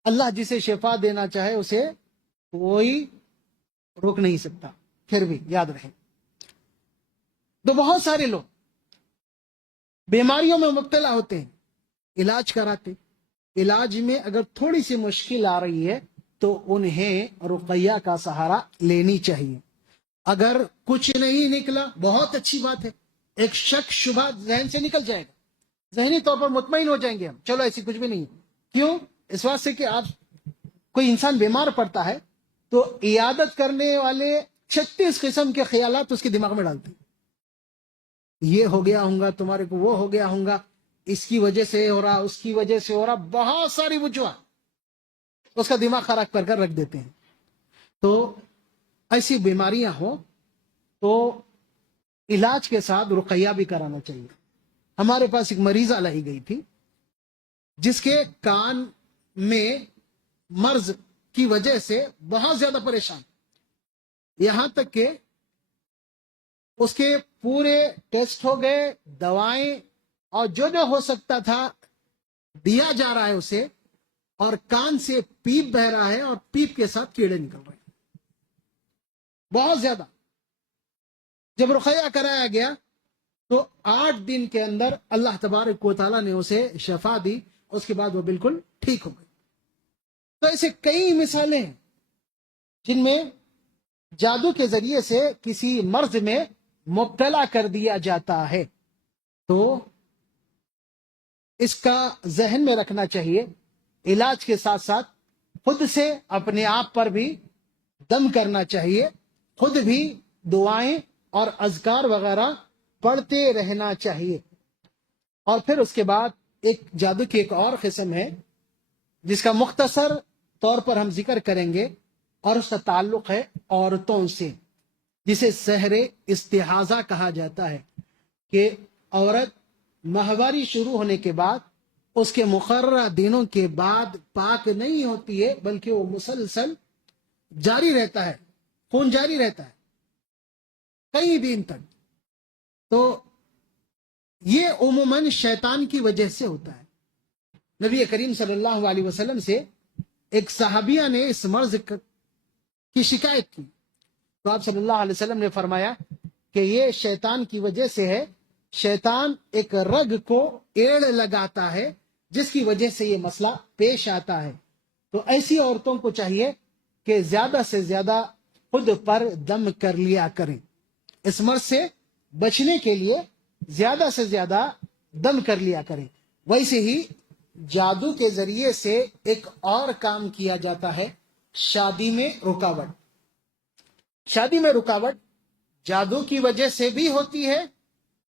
اللہ جسے شفا دینا چاہے اسے کوئی روک نہیں سکتا. پھر بھی یاد رہے، تو بہت سارے لوگ بیماریوں میں مبتلا ہوتے ہیں، علاج کراتے، علاج میں اگر تھوڑی سی مشکل آ رہی ہے تو انہیں رقیہ کا سہارا لینی چاہیے. اگر کچھ نہیں نکلا بہت اچھی بات ہے، ایک شک شبہ ذہن سے نکل جائے گا، ذہنی طور پر مطمئن ہو جائیں گے ہم، چلو ایسی کچھ بھی نہیں ہے. کیوں؟ اس واسطے سے کہ آپ کوئی انسان بیمار پڑتا ہے تو عیادت کرنے والے 36 قسم کے خیالات اس کے دماغ میں ڈالتے ہیں. یہ ہو گیا ہوں گا تمہارے کو، وہ ہو گیا ہوں گا، اس کی وجہ سے ہو رہا، اس کی وجہ سے ہو رہا، بہت ساری وجوہات اس کا دماغ خراب کر رکھ دیتے ہیں. تو ایسی بیماریاں ہوں تو علاج کے ساتھ رقیہ بھی کرانا چاہیے. ہمارے پاس ایک مریضہ لائی گئی تھی جس کے کان میں مرض کی وجہ سے بہت زیادہ پریشان، یہاں تک کہ اس کے پورے ٹیسٹ ہو گئے، دوائیں اور جو ہو سکتا تھا دیا جا رہا ہے اسے، اور کان سے پیپ بہ رہا ہے اور پیپ کے ساتھ کیڑے نکل رہے ہیں بہت زیادہ. جب رقیہ کرایا گیا تو 8 دن کے اندر اللہ تبارک و تعالیٰ نے اسے شفا دی، اس کے بعد وہ بالکل ٹھیک ہو گئی. تو ایسے کئی مثالیں ہیں جن میں جادو کے ذریعے سے کسی مرض میں مبتلا کر دیا جاتا ہے. تو اس کا ذہن میں رکھنا چاہیے، علاج کے ساتھ ساتھ خود سے اپنے آپ پر بھی دم کرنا چاہیے، خود بھی دعائیں اور اذکار وغیرہ پڑھتے رہنا چاہیے. اور پھر اس کے بعد ایک جادو کی ایک اور قسم ہے جس کا مختصر طور پر ہم ذکر کریں گے، اور اس کا تعلق ہے عورتوں سے، جسے سحر استحاضہ کہا جاتا ہے. کہ عورت ماہواری شروع ہونے کے بعد اس کے مقررہ دنوں کے بعد پاک نہیں ہوتی ہے، بلکہ وہ مسلسل جاری رہتا ہے، خون جاری رہتا ہے کئی دن تک. تو یہ عموماً شیطان کی وجہ سے ہوتا ہے. نبی کریم صلی اللہ علیہ وسلم سے ایک صحابیہ نے اس مرض کی شکایت کی تو آپ صلی اللہ علیہ وسلم نے فرمایا کہ یہ شیطان کی وجہ سے ہے. شیطان ایک رگ کو ایڑ لگاتا ہے جس کی وجہ سے یہ مسئلہ پیش آتا ہے. تو ایسی عورتوں کو چاہیے کہ زیادہ سے زیادہ خود پر دم کر لیا کریں. اس مرض سے بچنے کے لیے زیادہ سے زیادہ دم کر لیا کریں. ویسے ہی جادو کے ذریعے سے ایک اور کام کیا جاتا ہے، شادی میں رکاوٹ. شادی میں رکاوٹ جادو کی وجہ سے بھی ہوتی ہے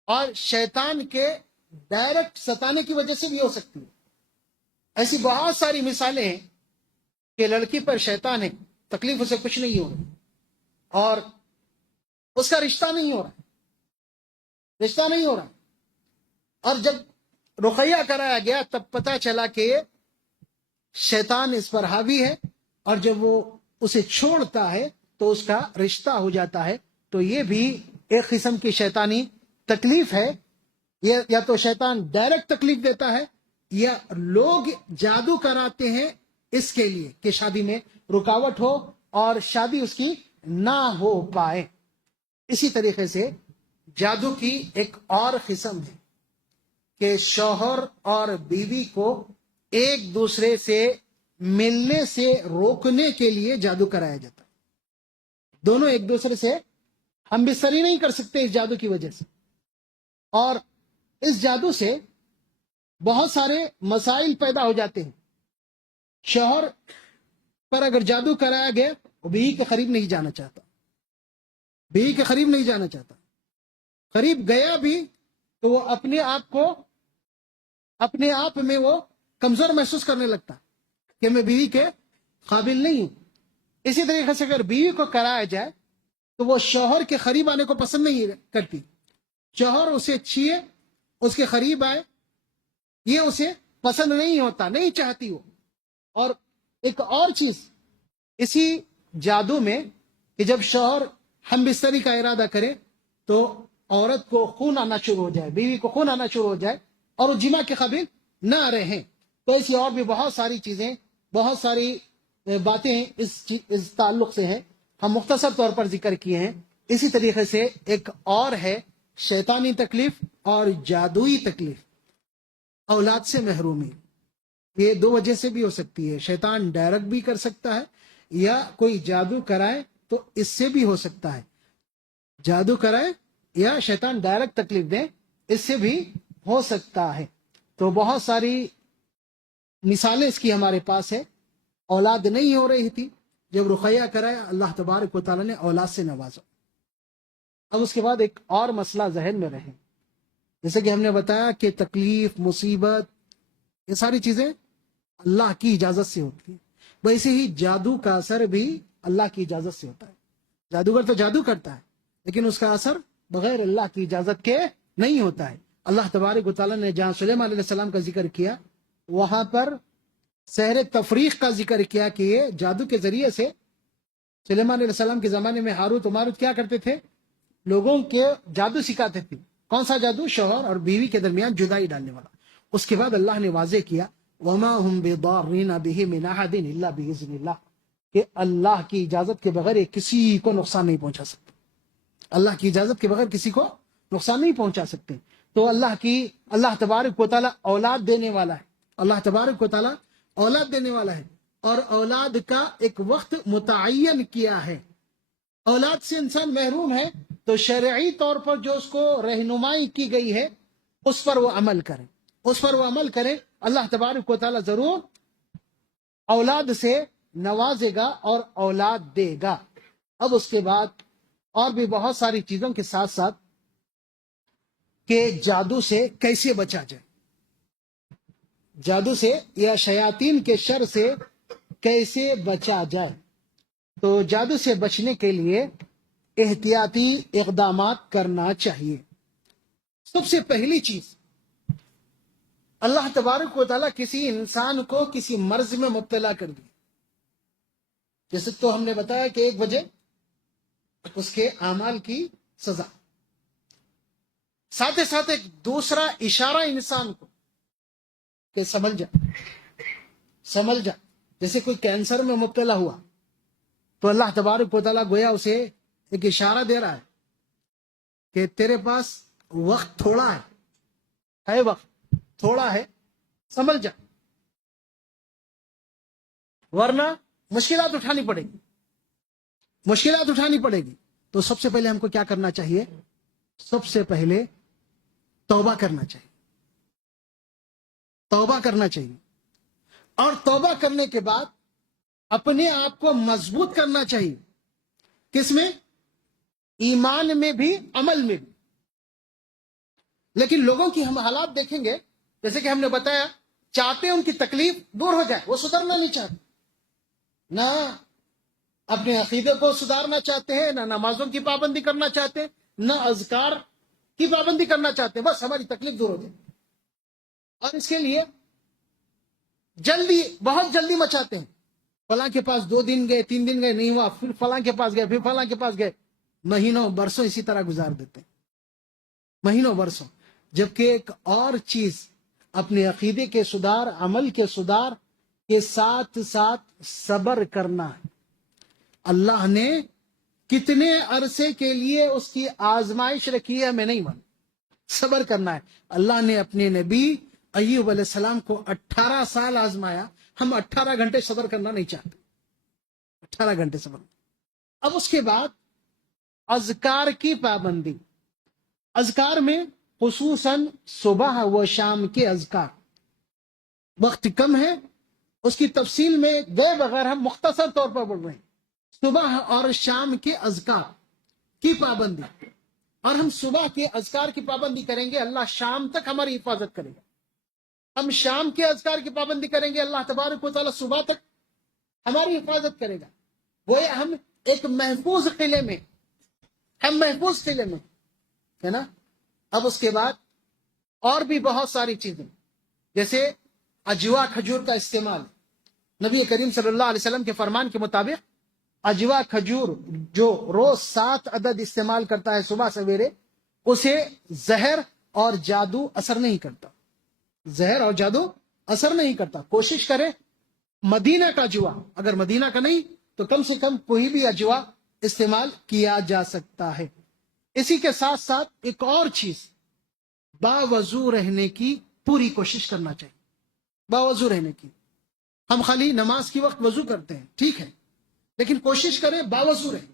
اور شیطان کے ڈائریکٹ ستانے کی وجہ سے بھی ہو سکتی ہے. ایسی بہت ساری مثالیں ہیں کہ لڑکی پر شیطان ہے، تکلیف اسے کچھ نہیں ہو رہا اور اس کا رشتہ نہیں ہو رہا، اور جب رقیہ کرایا گیا تب پتہ چلا کہ شیطان اس پر حاوی ہے، اور جب وہ اسے چھوڑتا ہے تو اس کا رشتہ ہو جاتا ہے. تو یہ بھی ایک قسم کی شیطانی تکلیف ہے. یا تو شیطان ڈائریکٹ تکلیف دیتا ہے، یا لوگ جادو کراتے ہیں اس کے لیے کہ شادی میں رکاوٹ ہو اور شادی اس کی نہ ہو پائے. اسی طریقے سے جادو کی ایک اور قسم ہے کہ شوہر اور بیوی کو ایک دوسرے سے ملنے سے روکنے کے لیے جادو کرایا جاتا ہے. دونوں ایک دوسرے سے ہم بستری نہیں کر سکتے اس جادو کی وجہ سے، اور اس جادو سے بہت سارے مسائل پیدا ہو جاتے ہیں. شوہر پر اگر جادو کرایا گیا وہ بیوی کے قریب نہیں جانا چاہتا، بیوی کے قریب نہیں جانا چاہتا. قریب گیا بھی تو وہ اپنے آپ میں وہ کمزور محسوس کرنے لگتا کہ میں بیوی کے قابل نہیں ہوں. اسی طریقے سے اگر بیوی کو کرایا جائے تو وہ شوہر کے قریب آنے کو پسند نہیں کرتی. شوہر اسے چھیے، اس کے قریب آئے، یہ اسے پسند نہیں ہوتا، نہیں چاہتی وہ. اور ایک اور چیز اسی جادو میں کہ جب شوہر ہم بستری کا ارادہ کرے تو عورت کو خون آنا شروع ہو جائے، بیوی کو خون آنا شروع ہو جائے اور وہ جماع کے قابل نہ رہیں. تو ایسی اور بھی بہت ساری چیزیں، بہت ساری باتیں اس تعلق سے ہیں، ہم مختصر طور پر ذکر کیے ہیں. اسی طریقے سے ایک اور ہے شیطانی تکلیف اور جادوئی تکلیف، اولاد سے محرومی. یہ دو وجہ سے بھی ہو سکتی ہے. شیطان ڈائریکٹ بھی کر سکتا ہے، یا کوئی جادو کرائے تو اس سے بھی ہو سکتا ہے. جادو کرائے یا شیطان ڈائریکٹ تکلیف دے، اس سے بھی ہو سکتا ہے. تو بہت ساری مثالیں اس کی ہمارے پاس ہے. اولاد نہیں ہو رہی تھی، جب رقیہ کرایا اللہ تبارک و تعالیٰ نے اولاد سے نوازا. اب اس کے بعد ایک اور مسئلہ ذہن میں رہے، جیسے کہ ہم نے بتایا کہ تکلیف، مصیبت، یہ ساری چیزیں اللہ کی اجازت سے ہوتی ہیں. ویسے ہی جادو کا اثر بھی اللہ کی اجازت سے ہوتا ہے. جادوگر تو جادو کرتا ہے لیکن اس کا اثر بغیر اللہ کی اجازت کے نہیں ہوتا ہے. اللہ تبارک و تعالیٰ نے جہاں سلیمان علیہ السلام کا ذکر کیا وہاں پر سحر تفریق کا ذکر کیا کہ یہ جادو کے ذریعے سے سلیمان علیہ السلام کے زمانے میں ہاروت و ماروت کیا کرتے تھے؟ لوگوں کے جادو سکھاتے تھے. کون سا جادو؟ شوہر اور بیوی کے درمیان جدائی ڈالنے والا. اس کے بعد اللہ نے واضح کیا وما هم بضارین به من احد الا باذن اللہ، کہ اللہ کی اجازت کے بغیر کسی کو نقصان نہیں پہنچا سکتے. اللہ کی اجازت کے بغیر کسی کو نقصان نہیں پہنچا سکتے. تو اللہ تبارک و تعالیٰ اولاد دینے والا ہے. اللہ تبارک و تعالیٰ اولاد دینے والا ہے، اور اولاد کا ایک وقت متعین کیا ہے. اولاد سے انسان محروم ہے تو شرعی طور پر جو اس کو رہنمائی کی گئی ہے اس پر وہ عمل کرے، اس پر وہ عمل کرے. اللہ تبارک و تعالیٰ ضرور اولاد سے نوازے گا اور اولاد دے گا. اب اس کے بعد اور بھی بہت ساری چیزوں کے ساتھ ساتھ کہ جادو سے کیسے بچا جائے، جادو سے یا شیاطین کے شر سے کیسے بچا جائے. تو جادو سے بچنے کے لیے احتیاطی اقدامات کرنا چاہیے. سب سے پہلی چیز، اللہ تبارک و تعالیٰ کسی انسان کو کسی مرض میں مبتلا کر دی، جیسے تو ہم نے بتایا کہ ایک وجہ اس کے اعمال کی سزا، ساتھ ہی ساتھ ایک دوسرا اشارہ انسان کو کہ سمجھ جا. جیسے کوئی کینسر میں مبتلا ہوا تو اللہ تبارک و تعالیٰ گویا اسے ایک اشارہ دے رہا ہے کہ تیرے پاس وقت تھوڑا ہے، وقت تھوڑا ہے، سمجھ جا، ورنہ مشکلات اٹھانی پڑے گی. تو سب سے پہلے ہم کو کیا کرنا چاہیے؟ سب سے پہلے توبہ کرنا چاہیے، اور توبہ کرنے کے بعد اپنے آپ کو مضبوط کرنا چاہیے. کس میں؟ ایمان میں بھی، عمل میں بھی. لیکن لوگوں کی ہم حالات دیکھیں گے، جیسے کہ ہم نے بتایا، چاہتے ہیں ان کی تکلیف دور ہو جائے، وہ سدھرنا نہیں چاہتے، نہ اپنے عقیدے کو سدھارنا چاہتے ہیں، نہ نمازوں کی پابندی کرنا چاہتے ہیں، نہ اذکار کی پابندی کرنا چاہتے ہیں، بس ہماری تکلیف دور ہو جائے. اور اس کے لیے جلدی، بہت جلدی مچاتے ہیں. فلاں کے پاس 2 دن گئے، 3 دن گئے، نہیں ہوا، پھر فلاں کے پاس گئے، پھر فلاں کے پاس گئے، مہینوں برسوں اسی طرح گزار دیتے ہیں، مہینوں برسوں. جبکہ ایک اور چیز اپنے عقیدے کے سدھار، عمل کے سدھار کے ساتھ ساتھ صبر کرنا ہے. اللہ نے کتنے عرصے کے لیے اس کی آزمائش رکھی ہے ہمیں نہیں معلوم. صبر کرنا ہے. اللہ نے اپنے نبی ایوب علیہ السلام کو 18 سال آزمایا. ہم 18 گھنٹے صبر کرنا نہیں چاہتے. 18 گھنٹے صبر. اب اس کے بعد اذکار کی پابندی. اذکار میں خصوصاً صبح و شام کے اذکار. وقت کم ہے، اس کی تفصیل میں گئے بغیر ہم مختصر طور پر بول رہے ہیں. صبح اور شام کے اذکار کی پابندی. اور ہم صبح کے اذکار کی پابندی کریں گے، اللہ شام تک ہماری حفاظت کرے گا. ہم شام کے اذکار کی پابندی کریں گے، اللہ تبارک و تعالیٰ صبح تک ہماری حفاظت کرے گا. وہ ہم ایک محفوظ قلعے میں، ہم محفوظ قلعے میں ہے نا. اب اس کے بعد اور بھی بہت ساری چیزیں، جیسے اجوا کھجور کا استعمال. نبی کریم صلی اللہ علیہ وسلم کے فرمان کے مطابق اجوا کھجور جو روز 7 عدد استعمال کرتا ہے صبح سویرے، اسے زہر اور جادو اثر نہیں کرتا. زہر اور جادو اثر نہیں کرتا. کوشش کرے مدینہ کا اجوا، اگر مدینہ کا نہیں تو کم سے کم کوئی بھی اجوا استعمال کیا جا سکتا ہے. اسی کے ساتھ ساتھ ایک اور چیز، باوضو رہنے کی پوری کوشش کرنا چاہیے. باوضو رہنے کی. ہم خالی نماز کی وقت وضو کرتے ہیں، ٹھیک ہے، لیکن کوشش کریں باوضو رہیں.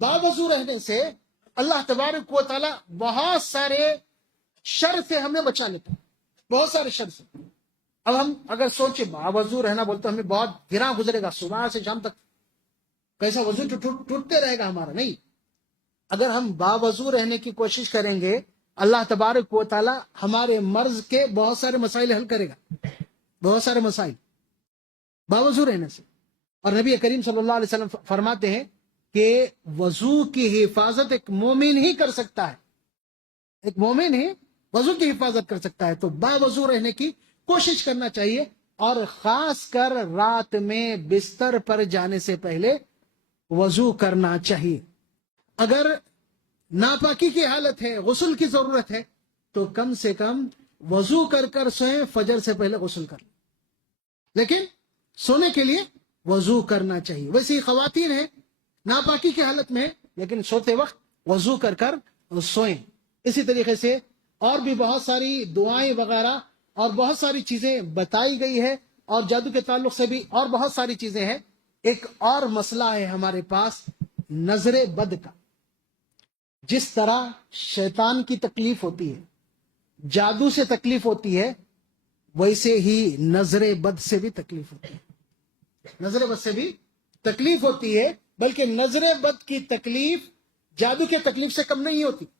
باوضو رہنے سے اللہ تبارک و تعالیٰ بہت سارے شر سے ہمیں بچا لیتا ہے، بہت سارے شر سے. اب ہم اگر سوچیں باوضو رہنا بولتے ہمیں بہت گراں گزرے گا، صبح سے شام تک کیسا وضو ٹوٹتے رہے گا ہمارا. نہیں، اگر ہم باوضو رہنے کی کوشش کریں گے، اللہ تبارک و تعالیٰ ہمارے مرض کے بہت سارے مسائل حل کرے گا. بہت سارے مسائل باوضو رہنے سے. اور نبی کریم صلی اللہ علیہ وسلم فرماتے ہیں کہ وضو کی حفاظت ایک مومن ہی کر سکتا ہے. ایک مومن ہی وضو کی حفاظت کر سکتا ہے. تو باوضو رہنے کی کوشش کرنا چاہیے. اور خاص کر رات میں بستر پر جانے سے پہلے وضو کرنا چاہیے. اگر ناپاکی کی حالت ہے، غسل کی ضرورت ہے، تو کم سے کم وضو کر کر سوئیں. فجر سے پہلے غسل کر لیں، لیکن سونے کے لیے وضو کرنا چاہیے. ویسے ہی خواتین ہیں ناپاکی کی حالت میں، لیکن سوتے وقت وضو کر کر سوئیں. اسی طریقے سے اور بھی بہت ساری دعائیں وغیرہ اور بہت ساری چیزیں بتائی گئی ہے. اور جادو کے تعلق سے بھی اور بہت ساری چیزیں ہیں. ایک اور مسئلہ ہے ہمارے پاس، نظر بد کا. جس طرح شیطان کی تکلیف ہوتی ہے، جادو سے تکلیف ہوتی ہے، ویسے ہی نظر بد سے بھی تکلیف ہوتی ہے. نظر بد سے بھی تکلیف ہوتی ہے، بلکہ نظر بد کی تکلیف جادو کے تکلیف سے کم نہیں ہوتی.